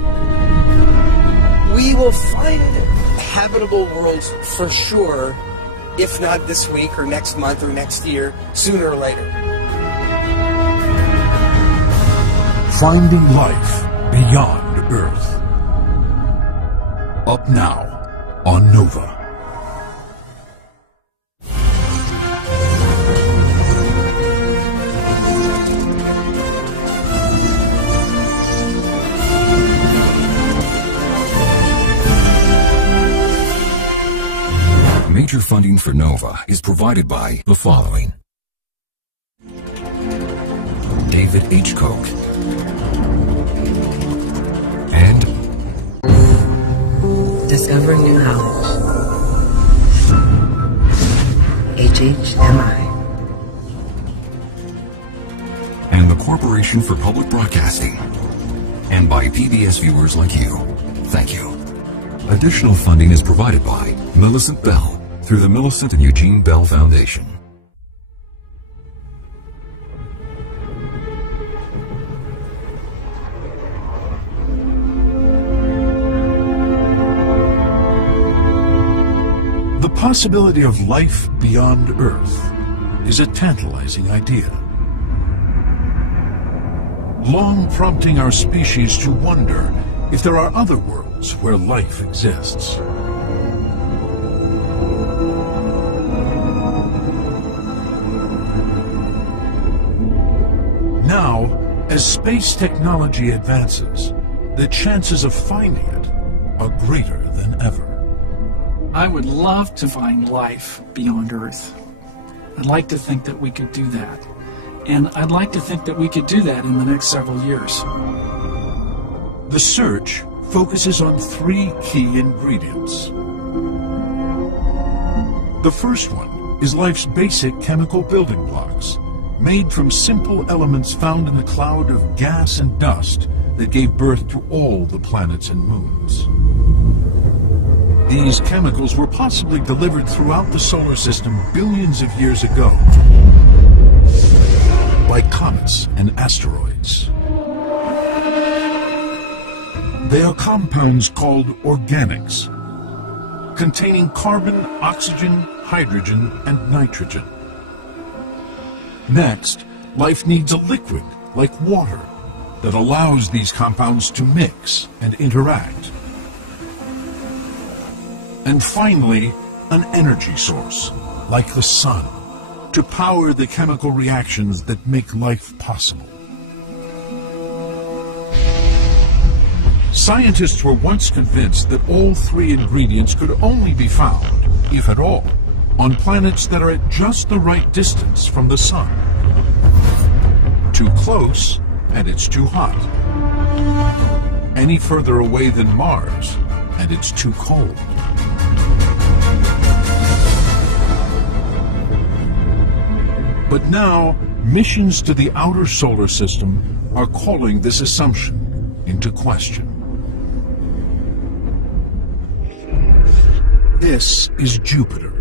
We will find habitable worlds for sure, if not this week or next month or next year, sooner or later. Finding life beyond Earth. Up now on Nova. Major funding for Nova is provided by the following: David H. Koch and Discovering New Knowledge, HHMI, and the Corporation for Public Broadcasting, and by PBS viewers like you. Thank you. Additional funding is provided by Millicent Bell through the Millicent and Eugene Bell Foundation. The possibility of life beyond Earth is a tantalizing idea, long prompting our species to wonder if there are other worlds where life exists. Now, as space technology advances, the chances of finding it are greater than ever. I would love to find life beyond Earth. I'd like to think that we could do that. And I'd like to think that we could do that in the next several years. The search focuses on 3 key ingredients. The first one is life's basic chemical building blocks, made from simple elements found in the cloud of gas and dust that gave birth to all the planets and moons. These chemicals were possibly delivered throughout the solar system billions of years ago by comets and asteroids. They are compounds called organics, containing carbon, oxygen, hydrogen, and nitrogen. Next, life needs a liquid, like water, that allows these compounds to mix and interact. And finally, an energy source, like the sun, to power the chemical reactions that make life possible. Scientists were once convinced that all 3 ingredients could only be found, if at all, on planets that are at just the right distance from the sun. Too close, and it's too hot. Any further away than Mars, and it's too cold. But now, missions to the outer solar system are calling this assumption into question. This is Jupiter,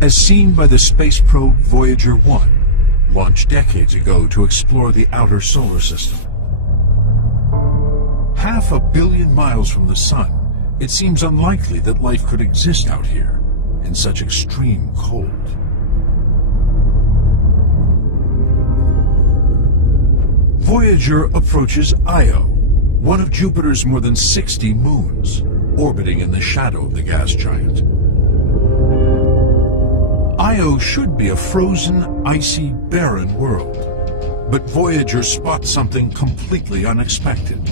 as seen by the space probe Voyager 1, launched decades ago to explore the outer solar system. 500 million miles from the Sun, it seems unlikely that life could exist out here in such extreme cold. Voyager approaches Io, one of Jupiter's more than 60 moons, orbiting in the shadow of the gas giant. Io should be a frozen, icy, barren world, but Voyager spots something completely unexpected.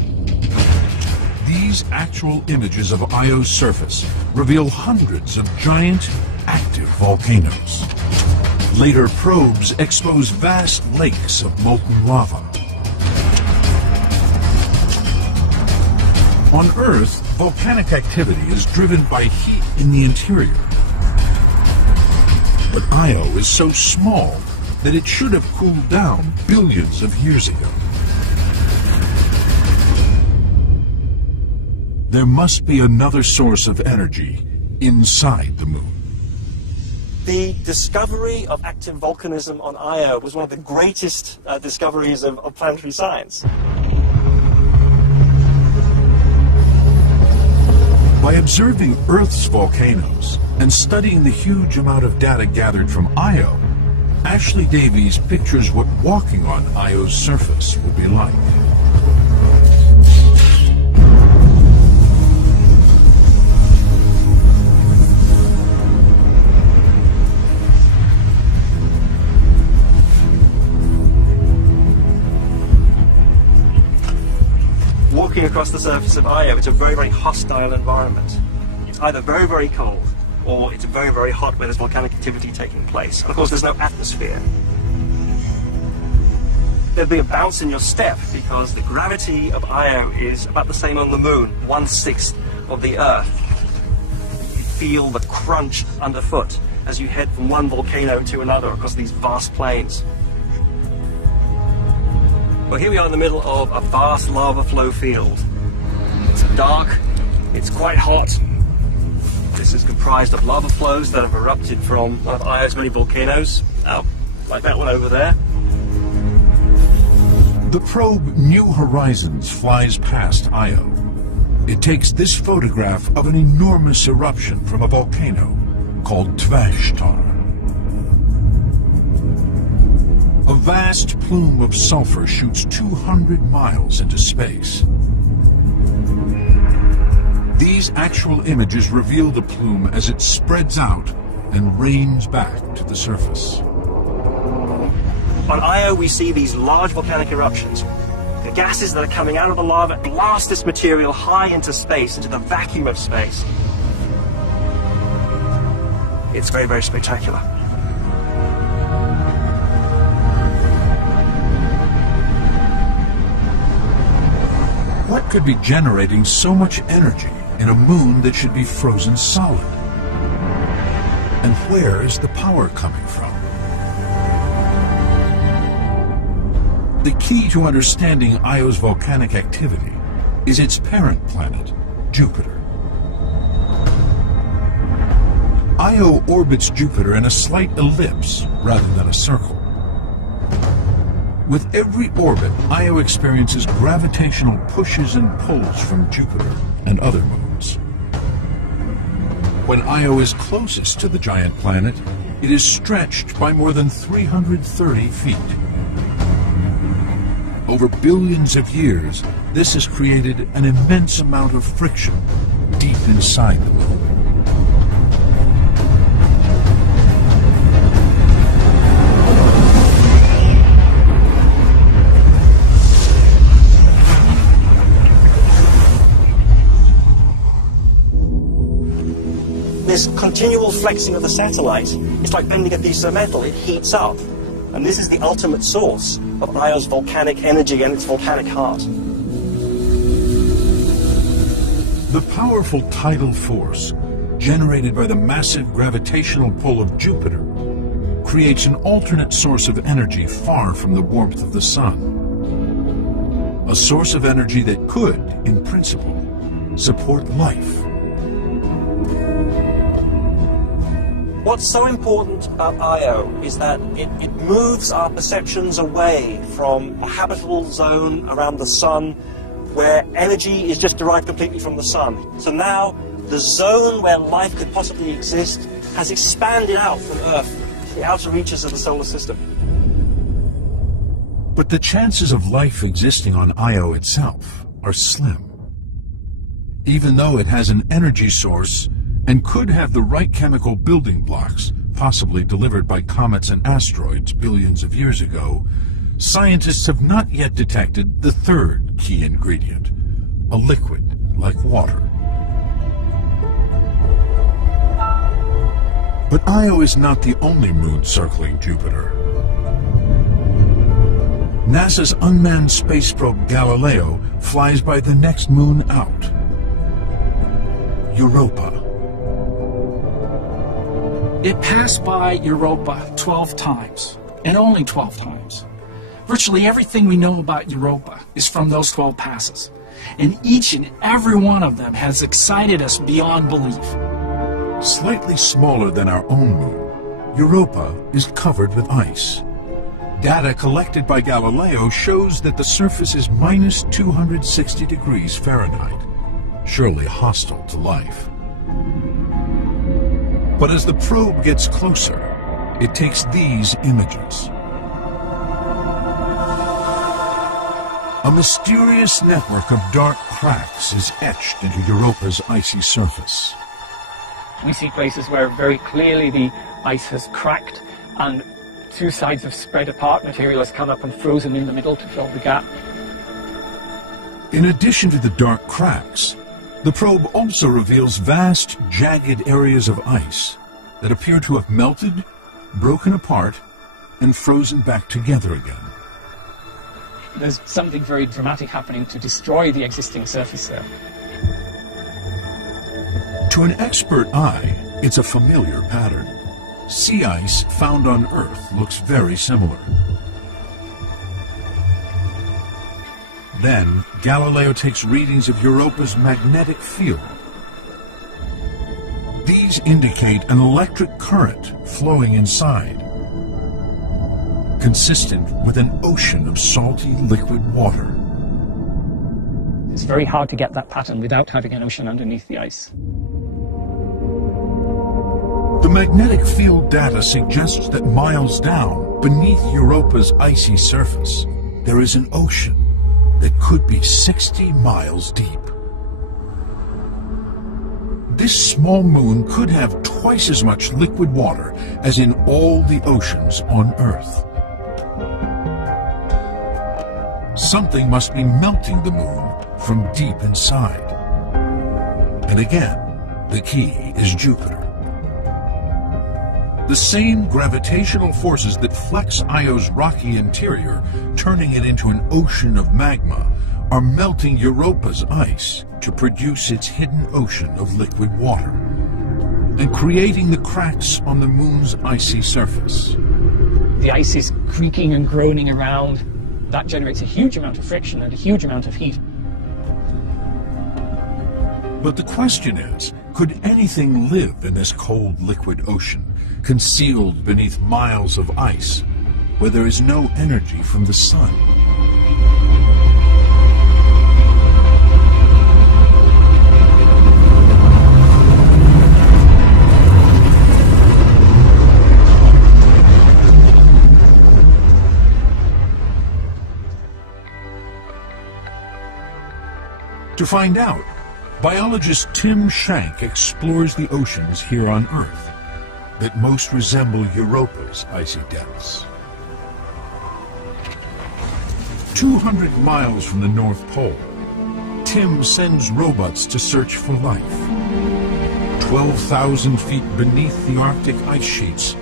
These actual images of Io's surface reveal hundreds of giant, active volcanoes. Later probes expose vast lakes of molten lava. On Earth, volcanic activity is driven by heat in the interior. But Io is so small that it should have cooled down billions of years ago. There must be another source of energy inside the moon. The discovery of active volcanism on Io was one of the greatest discoveries of planetary science. By observing Earth's volcanoes and studying the huge amount of data gathered from Io, Ashley Davies pictures what walking on Io's surface will be like. Walking across the surface of Io, it's a very, very hostile environment. It's either very, very cold, or it's very, very hot where there's volcanic activity taking place. And of course, there's no atmosphere. There'd be a bounce in your step because the gravity of Io is about the same on the moon, 1/6 of the Earth. You feel the crunch underfoot as you head from one volcano to another across these vast plains. Well, here we are in the middle of a vast lava flow field. It's dark, it's quite hot. This is comprised of lava flows that have erupted from one of Io's many volcanoes, like that one over there. The probe New Horizons flies past Io. It takes this photograph of an enormous eruption from a volcano called Tvashtar. A vast plume of sulfur shoots 200 miles into space. These actual images reveal the plume as it spreads out and rains back to the surface. On Io, we see these large volcanic eruptions. The gases that are coming out of the lava blast this material high into space, into the vacuum of space. It's very, very spectacular. What could be generating so much energy in a moon that should be frozen solid? And where is the power coming from? The key to understanding Io's volcanic activity is its parent planet, Jupiter. Io orbits Jupiter in a slight ellipse rather than a circle. With every orbit, Io experiences gravitational pushes and pulls from Jupiter and other moons. When Io is closest to the giant planet, it is stretched by more than 330 feet. Over billions of years, this has created an immense amount of friction deep inside the moon. This continual flexing of the satellite, it's like bending a piece of metal, it heats up. And this is the ultimate source of Io's volcanic energy and its volcanic heart. The powerful tidal force generated by the massive gravitational pull of Jupiter creates an alternate source of energy far from the warmth of the sun. A source of energy that could, in principle, support life. What's so important about Io is that it moves our perceptions away from a habitable zone around the sun where energy is just derived completely from the sun. So now the zone where life could possibly exist has expanded out from Earth to the outer reaches of the solar system. But the chances of life existing on Io itself are slim. Even though it has an energy source and could have the right chemical building blocks, possibly delivered by comets and asteroids billions of years ago, scientists have not yet detected the third key ingredient, a liquid like water. But Io is not the only moon circling Jupiter. NASA's unmanned space probe Galileo flies by the next moon out, Europa. It passed by Europa 12 times, and only 12 times. Virtually everything we know about Europa is from those 12 passes, and each and every one of them has excited us beyond belief. Slightly smaller than our own moon, Europa is covered with ice. Data collected by Galileo shows that the surface is minus 260 degrees Fahrenheit, surely hostile to life. But as the probe gets closer, it takes these images. A mysterious network of dark cracks is etched into Europa's icy surface. We see places where very clearly the ice has cracked and two sides have spread apart, material has come up and frozen in the middle to fill the gap. In addition to the dark cracks, the probe also reveals vast, jagged areas of ice that appear to have melted, broken apart, and frozen back together again. There's something very dramatic happening to destroy the existing surface there. To an expert eye, it's a familiar pattern. Sea ice found on Earth looks very similar. Then, Galileo takes readings of Europa's magnetic field. These indicate an electric current flowing inside, consistent with an ocean of salty liquid water. It's very hard to get that pattern without having an ocean underneath the ice. The magnetic field data suggests that miles down, beneath Europa's icy surface, there is an ocean that could be 60 miles deep. This small moon could have twice as much liquid water as in all the oceans on Earth. Something must be melting the moon from deep inside. And again, the key is Jupiter. The same gravitational forces that flex Io's rocky interior, turning it into an ocean of magma, are melting Europa's ice to produce its hidden ocean of liquid water, and creating the cracks on the moon's icy surface. The ice is creaking and groaning around. That generates a huge amount of friction and a huge amount of heat. But the question is, could anything live in this cold liquid ocean, concealed beneath miles of ice, where there is no energy from the sun? To find out, biologist Tim Shank explores the oceans here on Earth that most resemble Europa's icy depths. 200 miles from the North Pole, Tim sends robots to search for life. 12,000 feet beneath the Arctic ice sheets,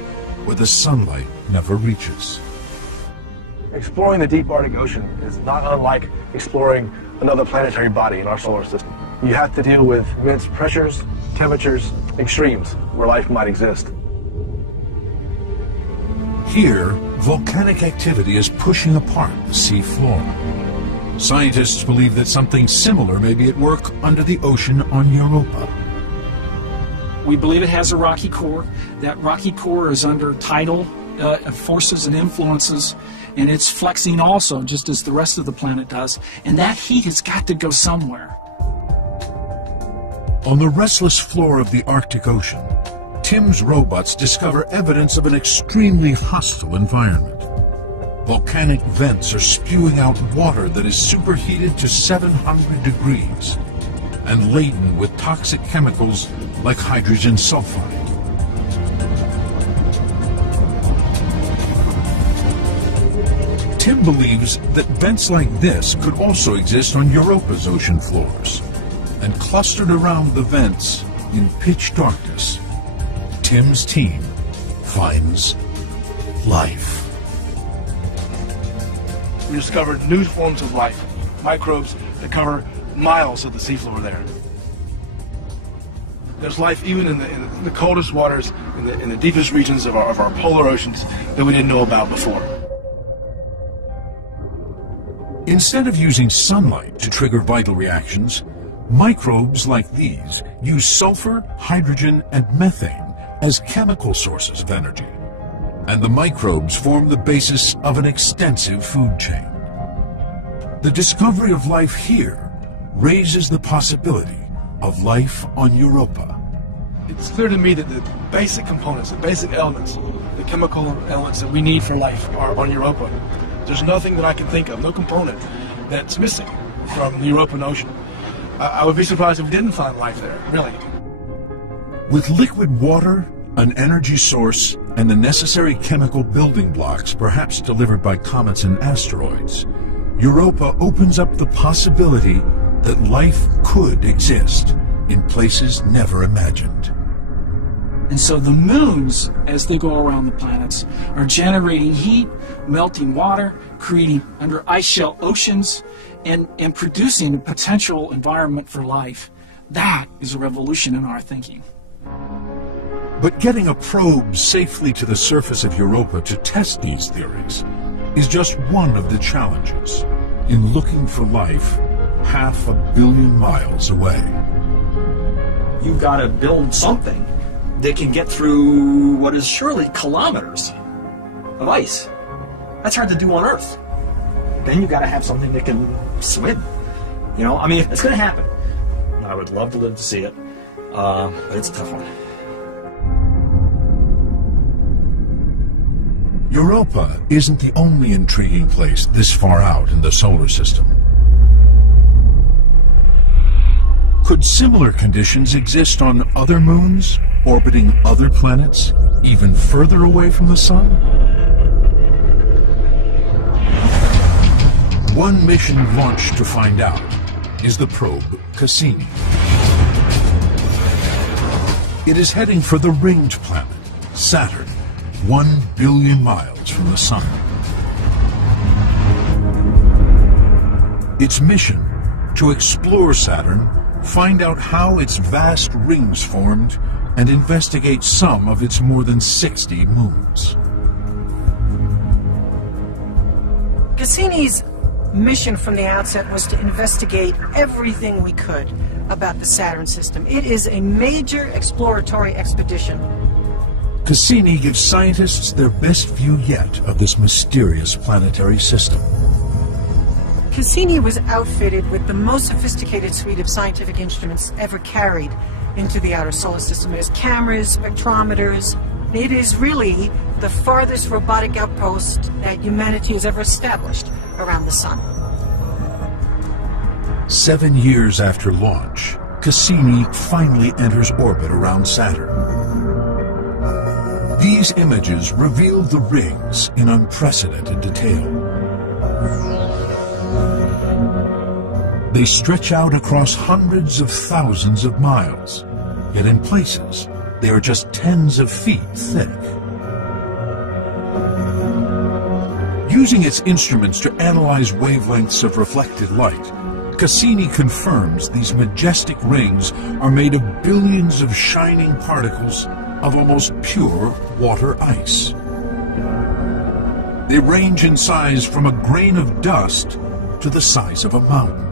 where the sunlight never reaches. Exploring the deep Arctic Ocean is not unlike exploring another planetary body in our solar system. You have to deal with immense pressures, temperatures, extremes where life might exist. Here, volcanic activity is pushing apart the sea floor. Scientists believe that something similar may be at work under the ocean on Europa. We believe it has a rocky core. That rocky core is under tidal forces and influences, and it's flexing also, just as the rest of the planet does. And that heat has got to go somewhere. On the restless floor of the Arctic Ocean, Tim's robots discover evidence of an extremely hostile environment. Volcanic vents are spewing out water that is superheated to 700 degrees and laden with toxic chemicals like hydrogen sulfide. Tim believes that vents like this could also exist on Europa's ocean floors. And clustered around the vents in pitch darkness, Tim's team finds life. We discovered new forms of life, microbes that cover miles of the seafloor there. There's life even in the coldest waters, in the deepest regions of our polar oceans that we didn't know about before. Instead of using sunlight to trigger vital reactions, microbes like these use sulfur, hydrogen, and methane as chemical sources of energy. And the microbes form the basis of an extensive food chain. The discovery of life here raises the possibility of life on Europa. It's clear to me that the basic components, the basic elements, the chemical elements that we need for life are on Europa. There's nothing that I can think of, no component that's missing from the European Ocean. I would be surprised if we didn't find life there, really. With liquid water, an energy source, and the necessary chemical building blocks perhaps delivered by comets and asteroids, Europa opens up the possibility that life could exist in places never imagined. And so the moons, as they go around the planets, are generating heat, melting water, creating under ice shell oceans, and producing a potential environment for life. That is a revolution in our thinking. But getting a probe safely to the surface of Europa to test these theories is just one of the challenges in looking for life 500 million miles away. You've got to build something that can get through what is surely kilometers of ice. That's hard to do on Earth. Then you've got to have something that can swim. You know, I mean, it's going to happen. I would love to live to see it, but it's a tough one. Europa isn't the only intriguing place this far out in the solar system. Could similar conditions exist on other moons, orbiting other planets, even further away from the Sun? One mission launched to find out is the probe Cassini. It is heading for the ringed planet, Saturn, 1 billion miles from the Sun. Its mission: to explore Saturn, find out how its vast rings formed, and investigate some of its more than 60 moons. Cassini's mission from the outset was to investigate everything we could about the Saturn system. It is a major exploratory expedition. Cassini gives scientists their best view yet of this mysterious planetary system. Cassini was outfitted with the most sophisticated suite of scientific instruments ever carried into the outer solar system. There's cameras, spectrometers. It is really the farthest robotic outpost that humanity has ever established around the Sun. 7 years after launch, Cassini finally enters orbit around Saturn. These images reveal the rings in unprecedented detail. They stretch out across hundreds of thousands of miles, yet in places they are just tens of feet thick. Using its instruments to analyze wavelengths of reflected light, Cassini confirms these majestic rings are made of billions of shining particles of almost pure water ice. They range in size from a grain of dust to the size of a mountain.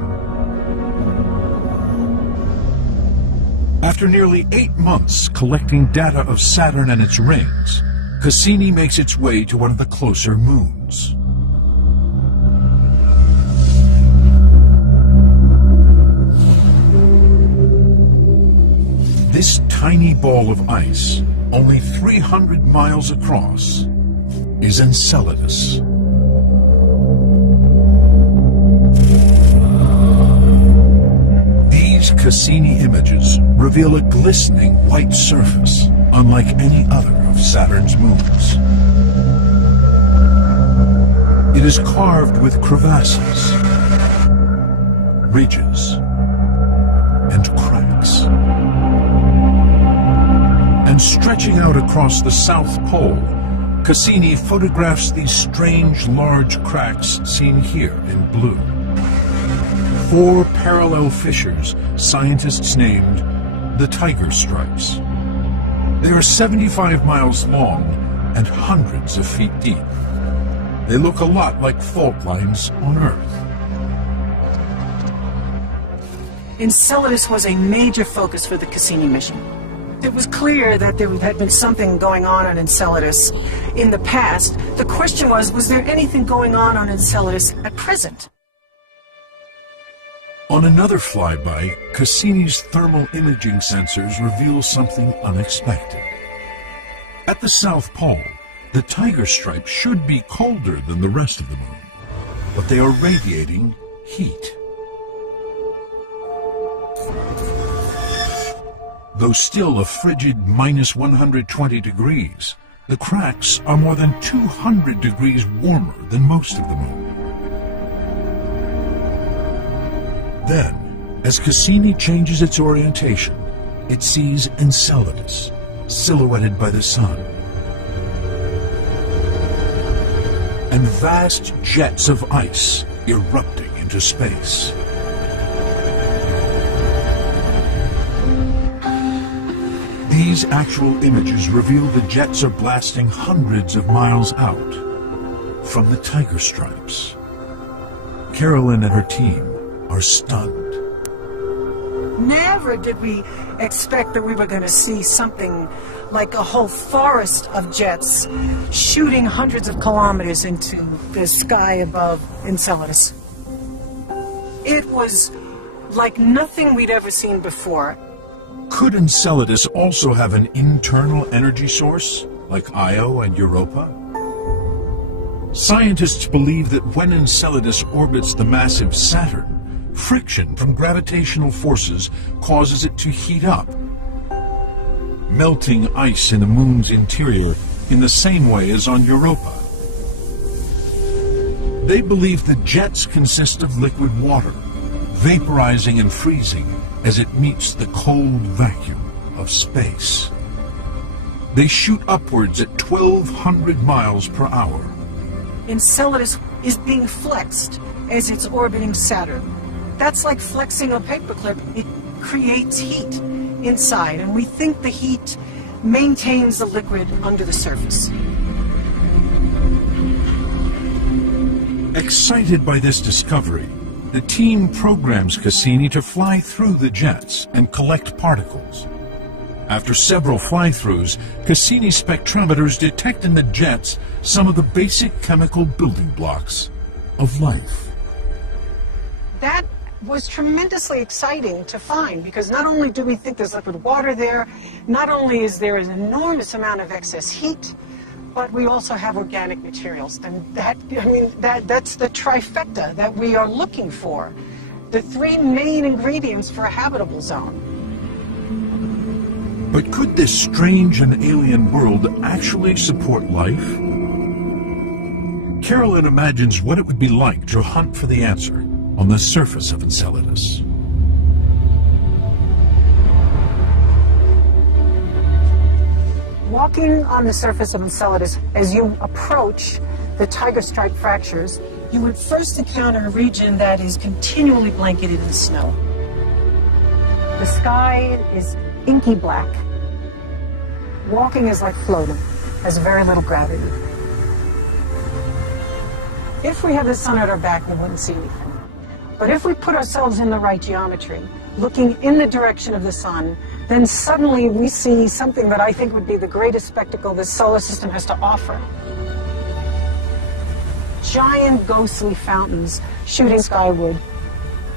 After nearly 8 months collecting data of Saturn and its rings, Cassini makes its way to one of the closer moons. This tiny ball of ice, only 300 miles across, is Enceladus. These Cassini images reveal a glistening white surface, unlike any other of Saturn's moons. It is carved with crevasses, ridges, and cracks. And stretching out across the South Pole, Cassini photographs these strange large cracks seen here in blue. 4 parallel fissures scientists named the Tiger Stripes. They are 75 miles long and hundreds of feet deep. They look a lot like fault lines on Earth. Enceladus was a major focus for the Cassini mission. It was clear that there had been something going on Enceladus in the past. The question was there anything going on Enceladus at present? On another flyby, Cassini's thermal imaging sensors reveal something unexpected. At the South Pole, the Tiger Stripe should be colder than the rest of the moon, but they are radiating heat. Though still a frigid minus 120 degrees, the cracks are more than 200 degrees warmer than most of the moon. Then, as Cassini changes its orientation, it sees Enceladus, silhouetted by the sun. And vast jets of ice erupting into space. These actual images reveal the jets are blasting hundreds of miles out from the Tiger Stripes. Carolyn and her team are stunned. Never did we expect that we were going to see something like a whole forest of jets shooting hundreds of kilometers into the sky above Enceladus. It was like nothing we'd ever seen before. Could Enceladus also have an internal energy source, like Io and Europa? Scientists believe that when Enceladus orbits the massive Saturn, friction from gravitational forces causes it to heat up, melting ice in the moon's interior in the same way as on Europa. They believe the jets consist of liquid water, vaporizing and freezing as it meets the cold vacuum of space. They shoot upwards at 1,200 miles per hour. Enceladus is being flexed as it's orbiting Saturn. That's like flexing a paperclip. It creates heat inside, and we think the heat maintains the liquid under the surface. Excited by this discovery, the team programs Cassini to fly through the jets and collect particles. After several fly-throughs, Cassini's spectrometers detect in the jets some of the basic chemical building blocks of life. That was tremendously exciting to find, because not only do we think there's liquid water there, not only is there an enormous amount of excess heat, but we also have organic materials. And that's the trifecta that we are looking for, the three main ingredients for a habitable zone. But could this strange and alien world actually support life? Carolyn imagines what it would be like to hunt for the answer on the surface of Enceladus. Walking on the surface of Enceladus, as you approach the Tiger Stripe fractures, you would first encounter a region that is continually blanketed in snow. The sky is inky black. Walking is like floating, has very little gravity. If we had the sun at our back, we wouldn't see anything. But if we put ourselves in the right geometry, looking in the direction of the sun, then suddenly we see something that I think would be the greatest spectacle this solar system has to offer. Giant ghostly fountains shooting skyward,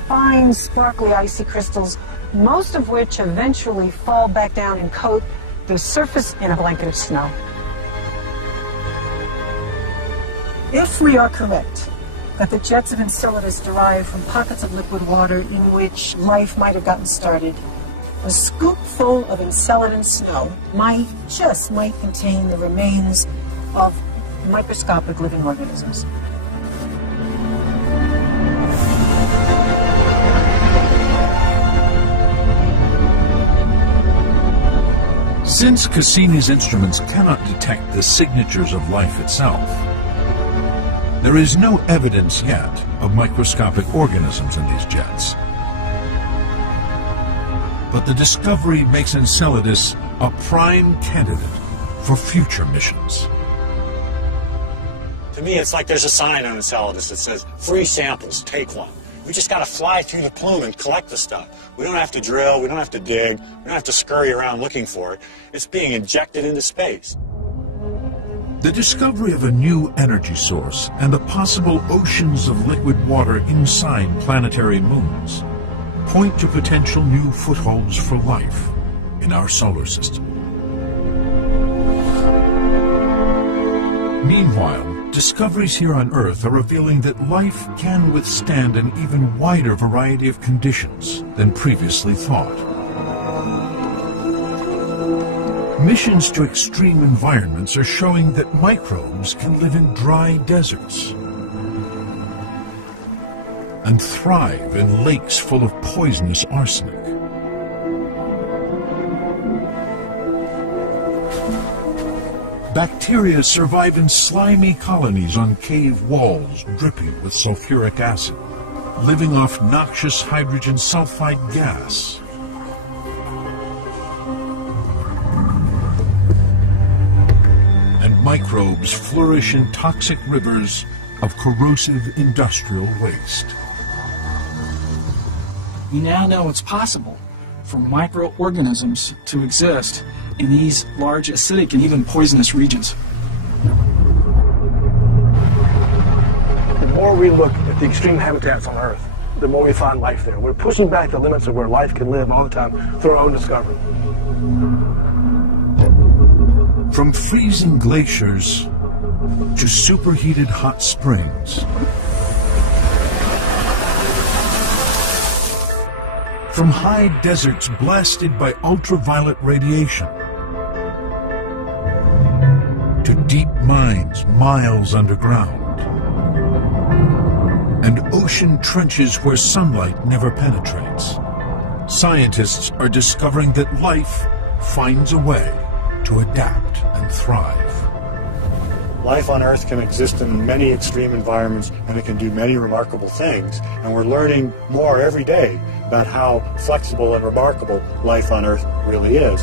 fine sparkly icy crystals, most of which eventually fall back down and coat the surface in a blanket of snow. If we are correct that the jets of Enceladus derive from pockets of liquid water in which life might have gotten started, a scoopful of Enceladus snow might contain the remains of microscopic living organisms. Since Cassini's instruments cannot detect the signatures of life itself, there is no evidence yet of microscopic organisms in these jets. But the discovery makes Enceladus a prime candidate for future missions. To me, it's like there's a sign on Enceladus that says, free samples, take one. We just got to fly through the plume and collect the stuff. We don't have to drill, we don't have to dig, we don't have to scurry around looking for it. It's being injected into space. The discovery of a new energy source and the possible oceans of liquid water inside planetary moons point to potential new footholds for life in our solar system. Meanwhile, discoveries here on Earth are revealing that life can withstand an even wider variety of conditions than previously thought. Missions to extreme environments are showing that microbes can live in dry deserts and thrive in lakes full of poisonous arsenic. Bacteria survive in slimy colonies on cave walls dripping with sulfuric acid, living off noxious hydrogen sulfide gas. And microbes flourish in toxic rivers of corrosive industrial waste. We now know it's possible for microorganisms to exist in these large acidic and even poisonous regions. The more we look at the extreme habitats on Earth, the more we find life there. We're pushing back the limits of where life can live all the time through our own discovery. From freezing glaciers to superheated hot springs, from high deserts blasted by ultraviolet radiation to deep mines miles underground and ocean trenches where sunlight never penetrates, scientists are discovering that life finds a way to adapt and thrive. Life on Earth can exist in many extreme environments, and it can do many remarkable things. And we're learning more every day about how flexible and remarkable life on Earth really is.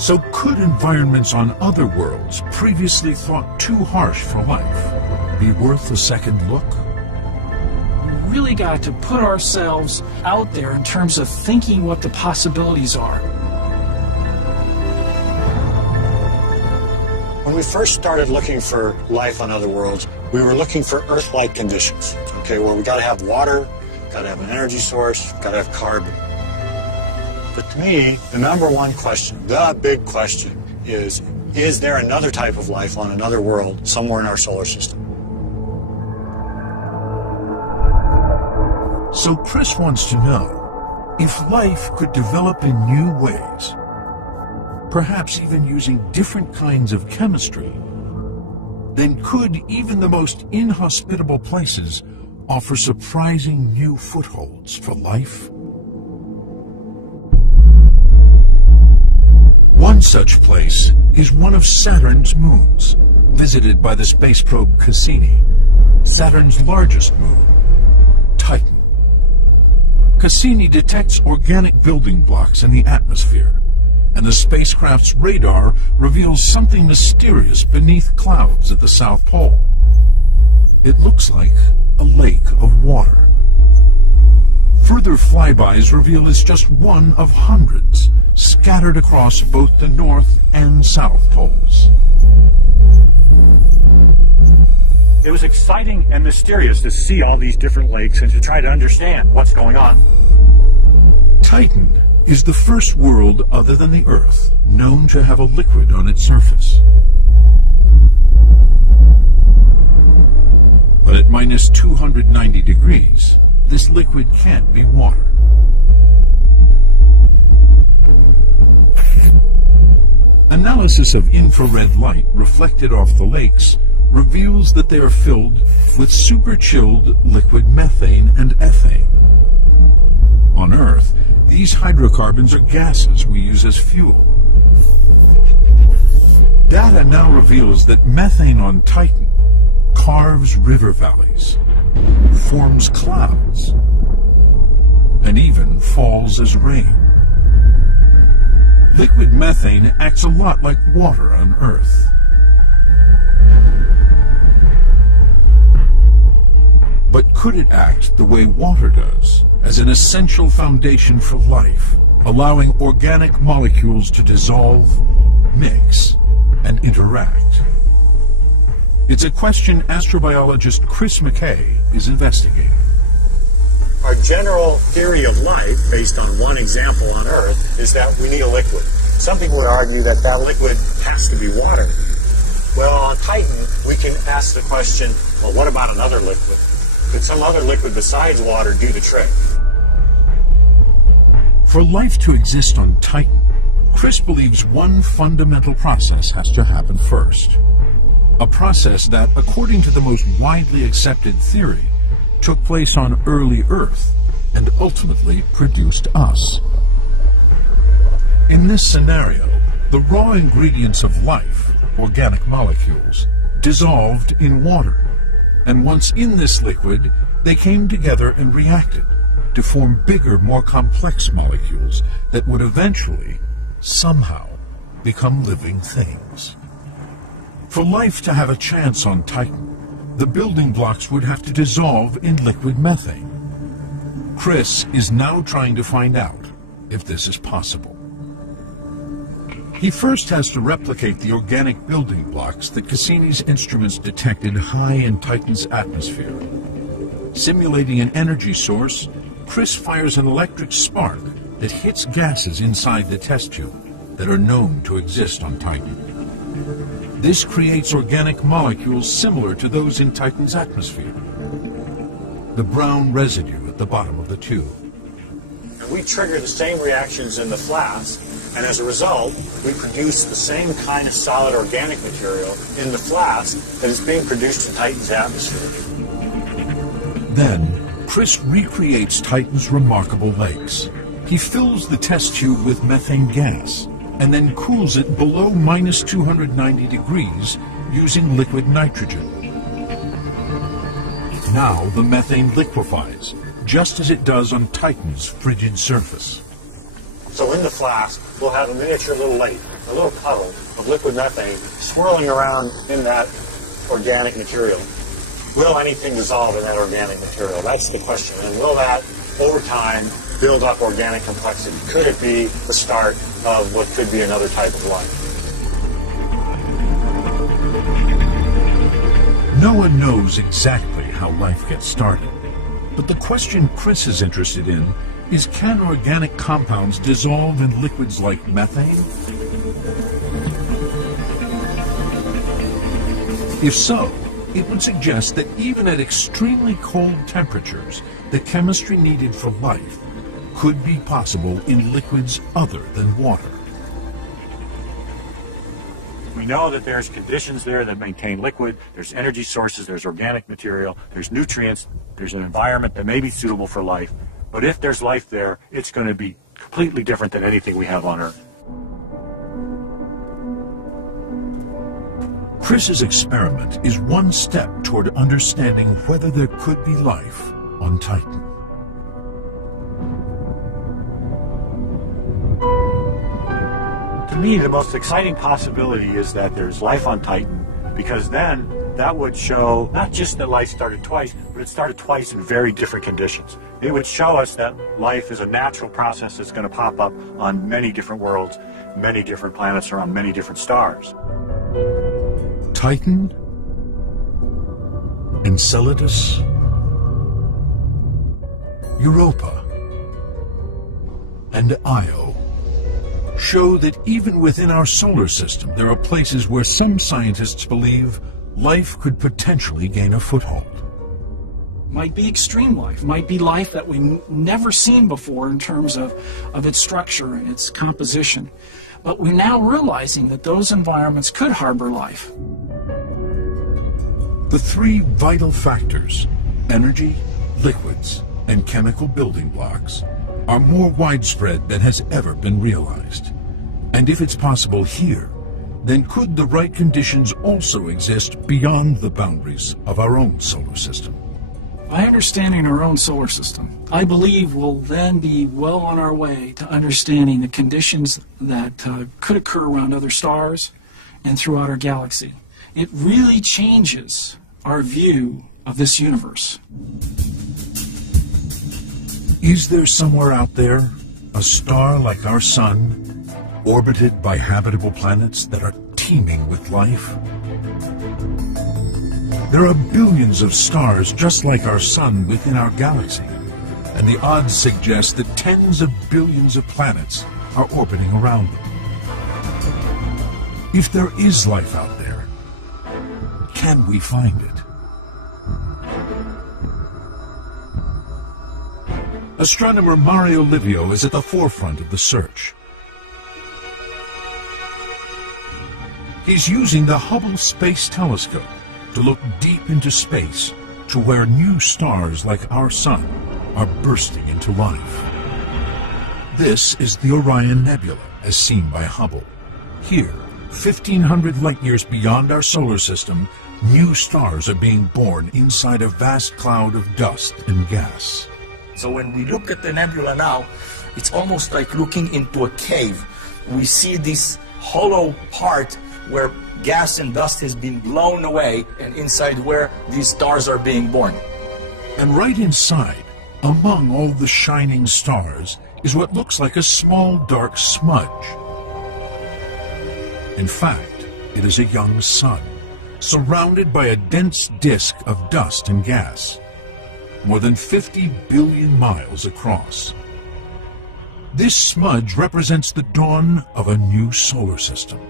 So could environments on other worlds previously thought too harsh for life be worth a second look? We really got to put ourselves out there in terms of thinking what the possibilities are. When we first started looking for life on other worlds, we were looking for Earth-like conditions, okay, where we got to have water, got to have an energy source, got to have carbon. But to me, the number one question, the big question, is there another type of life on another world somewhere in our solar system? So Chris wants to know if life could develop in new ways, perhaps even using different kinds of chemistry, then could even the most inhospitable places offer surprising new footholds for life? One such place is one of Saturn's moons, visited by the space probe Cassini, Saturn's largest moon, Titan. Cassini detects organic building blocks in the atmosphere, and the spacecraft's radar reveals something mysterious beneath clouds at the South Pole. It looks like a lake of water. Further flybys reveal it's just one of hundreds scattered across both the North and South Poles. It was exciting and mysterious to see all these different lakes and to try to understand what's going on. Titan is the first world other than the Earth known to have a liquid on its surface. But at minus 290 degrees, this liquid can't be water. Analysis of infrared light reflected off the lakes reveals that they are filled with super-chilled liquid methane and ethane. On Earth, these hydrocarbons are gases we use as fuel. Data now reveals that methane on Titan carves river valleys, forms clouds, and even falls as rain. Liquid methane acts a lot like water on Earth. But could it act the way water does, as an essential foundation for life, allowing organic molecules to dissolve, mix, and interact? It's a question astrobiologist Chris McKay is investigating. Our general theory of life, based on one example on Earth, is that we need a liquid. Some people would argue that that liquid has to be water. Well, on Titan, we can ask the question, well, what about another liquid? Could some other liquid besides water do the trick? For life to exist on Titan, Chris believes one fundamental process has to happen first. A process that, according to the most widely accepted theory, took place on early Earth and ultimately produced us. In this scenario, the raw ingredients of life, organic molecules, dissolved in water, and once in this liquid, they came together and reacted to form bigger, more complex molecules that would eventually, somehow, become living things. For life to have a chance on Titan, the building blocks would have to dissolve in liquid methane. Chris is now trying to find out if this is possible. He first has to replicate the organic building blocks that Cassini's instruments detected high in Titan's atmosphere. Simulating an energy source, Chris fires an electric spark that hits gases inside the test tube that are known to exist on Titan. This creates organic molecules similar to those in Titan's atmosphere. The brown residue at the bottom of the tube. And we trigger the same reactions in the flask, and as a result, we produce the same kind of solid organic material in the flask that is being produced in Titan's atmosphere. Then, Chris recreates Titan's remarkable lakes He fills the test tube with methane gas and then cools it below minus 290 degrees using liquid nitrogen. Now the methane liquefies, just as it does on Titan's frigid surface. So in the flask, we'll have a miniature little lake, a little puddle of liquid methane swirling around in that organic material. Will anything dissolve in that organic material? That's the question. And will that, over time, build up organic complexity? Could it be the start of what could be another type of life? No one knows exactly how life gets started, but the question Chris is interested in is, can organic compounds dissolve in liquids like methane? If so, it would suggest that even at extremely cold temperatures, the chemistry needed for life could be possible in liquids other than water. We know that there's conditions there that maintain liquid, there's energy sources, there's organic material, there's nutrients, there's an environment that may be suitable for life. But if there's life there, it's going to be completely different than anything we have on Earth. Chris's experiment is one step toward understanding whether there could be life on Titan. To me, the most exciting possibility is that there's life on Titan, because then that would show not just that life started twice, but it started twice in very different conditions. It would show us that life is a natural process that's going to pop up on many different worlds, many different planets, or on many different stars. Titan, Enceladus, Europa, and Io show that even within our solar system there are places where some scientists believe life could potentially gain a foothold. Might be extreme life, might be life that we've never seen before in terms of its structure, its composition. But we're now realizing that those environments could harbor life. The three vital factors, energy, liquids, and chemical building blocks, are more widespread than has ever been realized. And if it's possible here, then could the right conditions also exist beyond the boundaries of our own solar system? By understanding our own solar system, I believe we'll then be well on our way to understanding the conditions that could occur around other stars and throughout our galaxy. It really changes our view of this universe. Is there somewhere out there a star like our sun, orbited by habitable planets that are teeming with life? There are billions of stars just like our sun within our galaxy, and the odds suggest that tens of billions of planets are orbiting around them. If there is life out there, can we find it? Astronomer Mario Livio is at the forefront of the search. He's using the Hubble Space Telescope to look deep into space to where new stars like our sun are bursting into life. This is the Orion Nebula, as seen by Hubble. Here, 1,500 light-years beyond our solar system, new stars are being born inside a vast cloud of dust and gas. So when we look at the nebula now, it's almost like looking into a cave. We see this hollow part where gas and dust has been blown away, and inside where these stars are being born. And right inside, among all the shining stars, is what looks like a small dark smudge. In fact, it is a young sun, surrounded by a dense disk of dust and gas, more than 50 billion miles across. This smudge represents the dawn of a new solar system.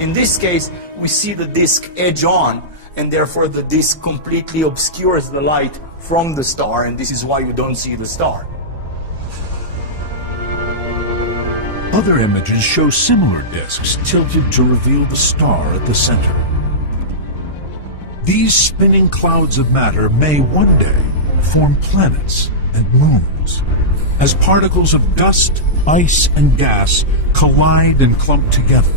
In this case, we see the disk edge on, and therefore the disk completely obscures the light from the star, and this is why you don't see the star. Other images show similar disks tilted to reveal the star at the center. These spinning clouds of matter may one day form planets and moons, as particles of dust, ice, and gas collide and clump together.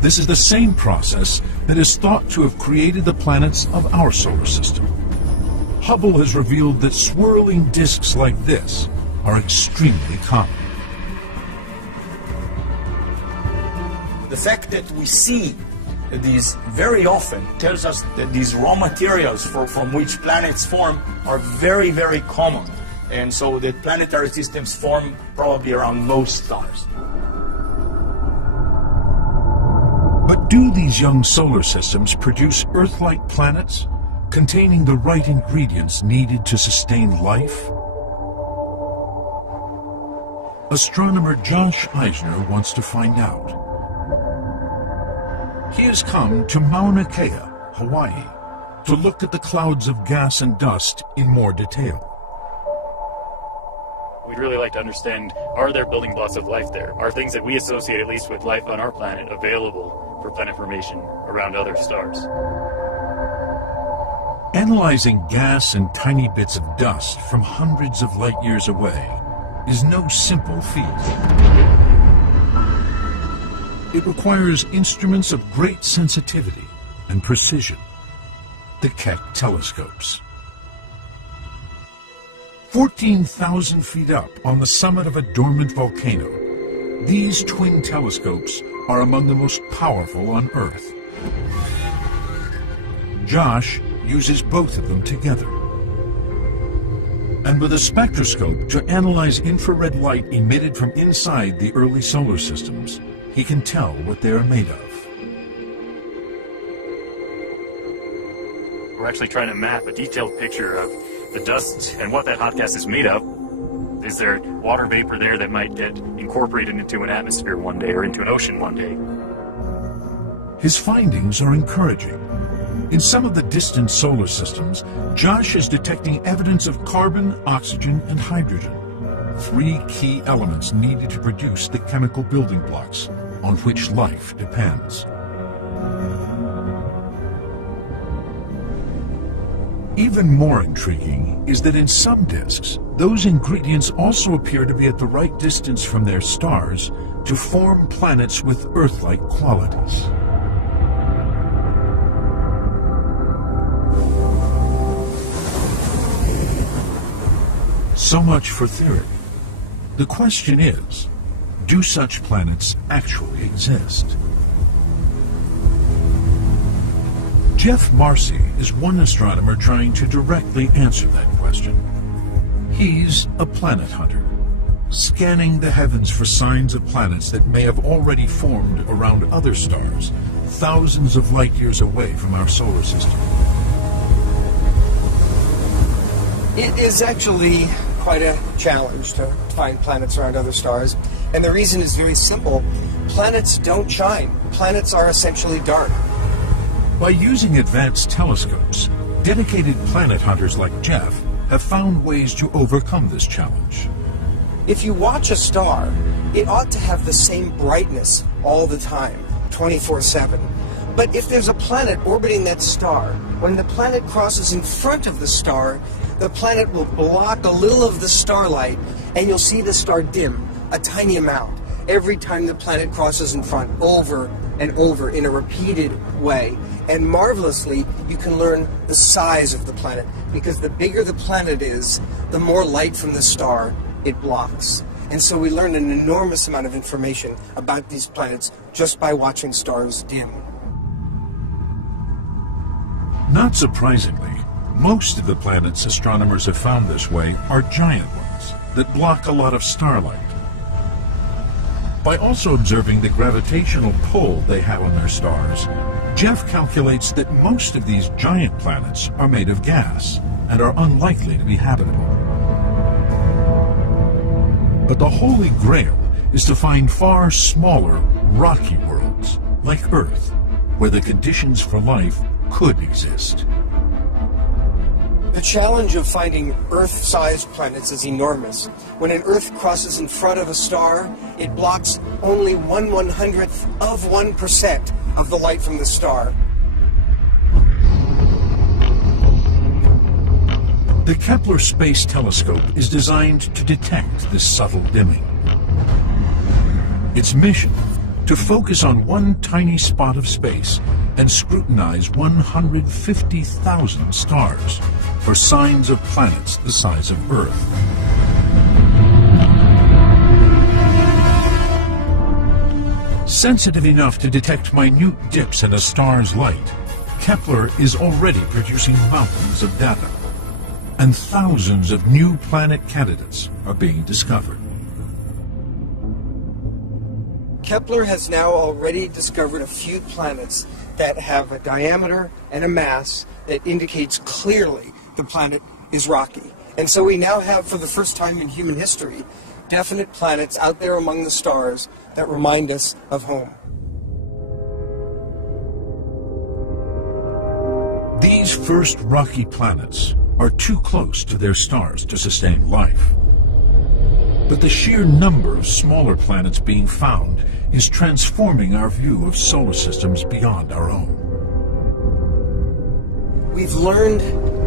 This is the same process that is thought to have created the planets of our solar system. Hubble has revealed that swirling disks like this are extremely common. The fact that we see these very often tells us that these raw materials from which planets form are very, very common. And so that planetary systems form probably around most stars. But do these young solar systems produce Earth-like planets containing the right ingredients needed to sustain life? Astronomer Josh Eisner wants to find out. He has come to Mauna Kea, Hawaii, to look at the clouds of gas and dust in more detail. We'd really like to understand, are there building blocks of life there? Are things that we associate, at least with life on our planet, available for planet formation around other stars? Analyzing gas and tiny bits of dust from hundreds of light years away is no simple feat. It requires instruments of great sensitivity and precision, the Keck telescopes. 14,000 feet up on the summit of a dormant volcano, these twin telescopes are among the most powerful on Earth. Josh uses both of them together. And with a spectroscope to analyze infrared light emitted from inside the early solar systems, he can tell what they are made of. We're actually trying to map a detailed picture of the dust and what that hot gas is made of. Is there water vapor there that might get incorporated into an atmosphere one day or into an ocean one day? His findings are encouraging. In some of the distant solar systems, Josh is detecting evidence of carbon, oxygen, and hydrogen, 3 key elements needed to produce the chemical building blocks on which life depends. Even more intriguing is that in some disks, those ingredients also appear to be at the right distance from their stars to form planets with Earth-like qualities. So much for theory. The question is, do such planets actually exist? Jeff Marcy is one astronomer trying to directly answer that question. He's a planet hunter, scanning the heavens for signs of planets that may have already formed around other stars, thousands of light years away from our solar system. It is actually quite a challenge to find planets around other stars, and the reason is very simple. Planets don't shine. Planets are essentially dark. By using advanced telescopes, dedicated planet hunters like Jeff have found ways to overcome this challenge. If you watch a star, it ought to have the same brightness all the time, 24/7. But if there's a planet orbiting that star, when the planet crosses in front of the star, the planet will block a little of the starlight, and you'll see the star dim a tiny amount every time the planet crosses in front, over and over in a repeated way. And marvelously, you can learn the size of the planet, because the bigger the planet is, the more light from the star it blocks. And so we learn an enormous amount of information about these planets just by watching stars dim. Not surprisingly, most of the planets astronomers have found this way are giant ones that block a lot of starlight. By also observing the gravitational pull they have on their stars, Jeff calculates that most of these giant planets are made of gas and are unlikely to be habitable. But the holy grail is to find far smaller, rocky worlds, like Earth, where the conditions for life could exist. The challenge of finding Earth-sized planets is enormous. When an Earth crosses in front of a star, it blocks only 1/100th of 1% of the light from the star. The Kepler Space Telescope is designed to detect this subtle dimming. Its mission, to focus on one tiny spot of space and scrutinize 150,000 stars for signs of planets the size of Earth. Sensitive enough to detect minute dips in a star's light, Kepler is already producing mountains of data, and thousands of new planet candidates are being discovered. Kepler has now already discovered a few planets that have a diameter and a mass that indicates clearly the planet is rocky. And so we now have, for the first time in human history, definite planets out there among the stars that remind us of home. These first rocky planets are too close to their stars to sustain life. But the sheer number of smaller planets being found is transforming our view of solar systems beyond our own. We've learned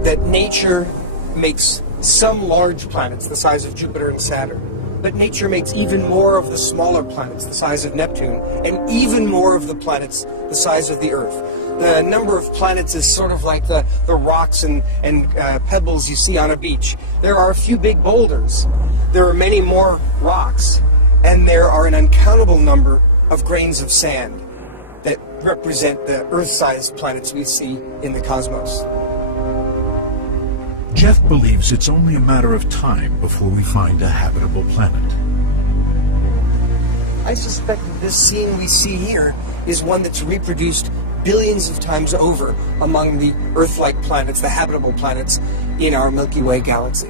that nature makes some large planets the size of Jupiter and Saturn, but nature makes even more of the smaller planets the size of Neptune, and even more of the planets the size of the Earth. The number of planets is sort of like the rocks and pebbles you see on a beach. There are a few big boulders. There are many more rocks. And there are an uncountable number of grains of sand that represent the Earth-sized planets we see in the cosmos. Jeff believes it's only a matter of time before we find a habitable planet. I suspect that this scene we see here is one that's reproduced billions of times over among the Earth-like planets, the habitable planets in our Milky Way galaxy.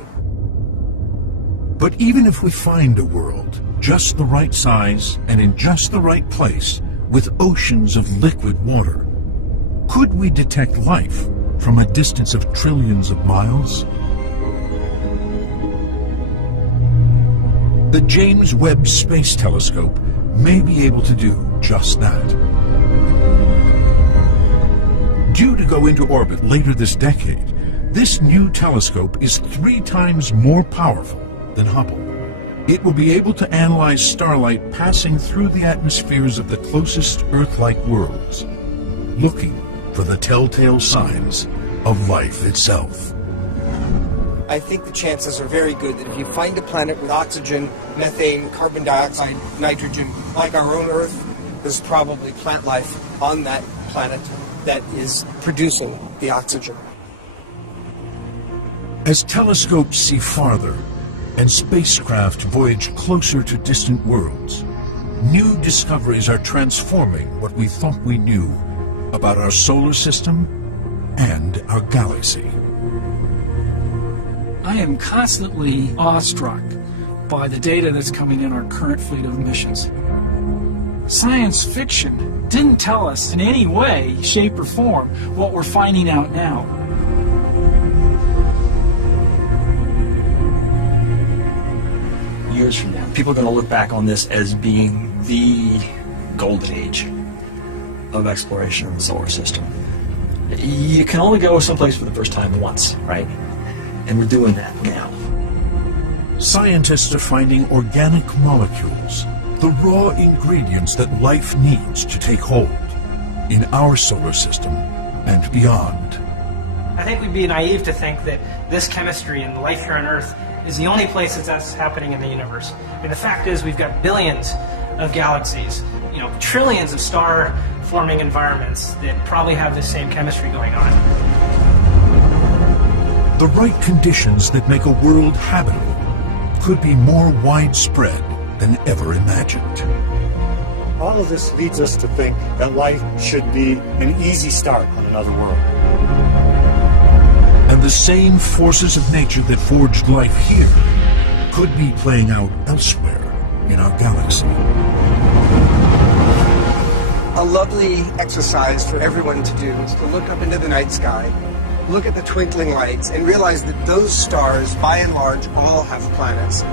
But even if we find a world just the right size and in just the right place with oceans of liquid water, could we detect life from a distance of trillions of miles? The James Webb Space Telescope may be able to do just that. Due to go into orbit later this decade, this new telescope is 3 times more powerful than Hubble. It will be able to analyze starlight passing through the atmospheres of the closest Earth-like worlds, looking for the telltale signs of life itself. I think the chances are very good that if you find a planet with oxygen, methane, carbon dioxide, nitrogen, like our own Earth, there's probably plant life on that planet that is producing the oxygen. As telescopes see farther and spacecraft voyage closer to distant worlds, new discoveries are transforming what we thought we knew about our solar system and our galaxy. I am constantly awestruck by the data that's coming in our current fleet of missions. Science fiction didn't tell us in any way, shape, or form what we're finding out now. Years from now, people are going to look back on this as being the golden age of exploration of the solar system. You can only go someplace for the first time once, right? And we're doing that now. Scientists are finding organic molecules, the raw ingredients that life needs to take hold in our solar system and beyond. I think we'd be naive to think that this chemistry and life here on Earth is the only place that's happening in the universe. I mean, the fact is we've got billions of galaxies, trillions of star-forming environments that probably have the same chemistry going on. The right conditions that make a world habitable could be more widespread than ever imagined. All of this leads us to think that life should be an easy start on another world. And the same forces of nature that forged life here could be playing out elsewhere in our galaxy. A lovely exercise for everyone to do is to look up into the night sky, look at the twinkling lights, and realize that those stars, by and large, all have planets.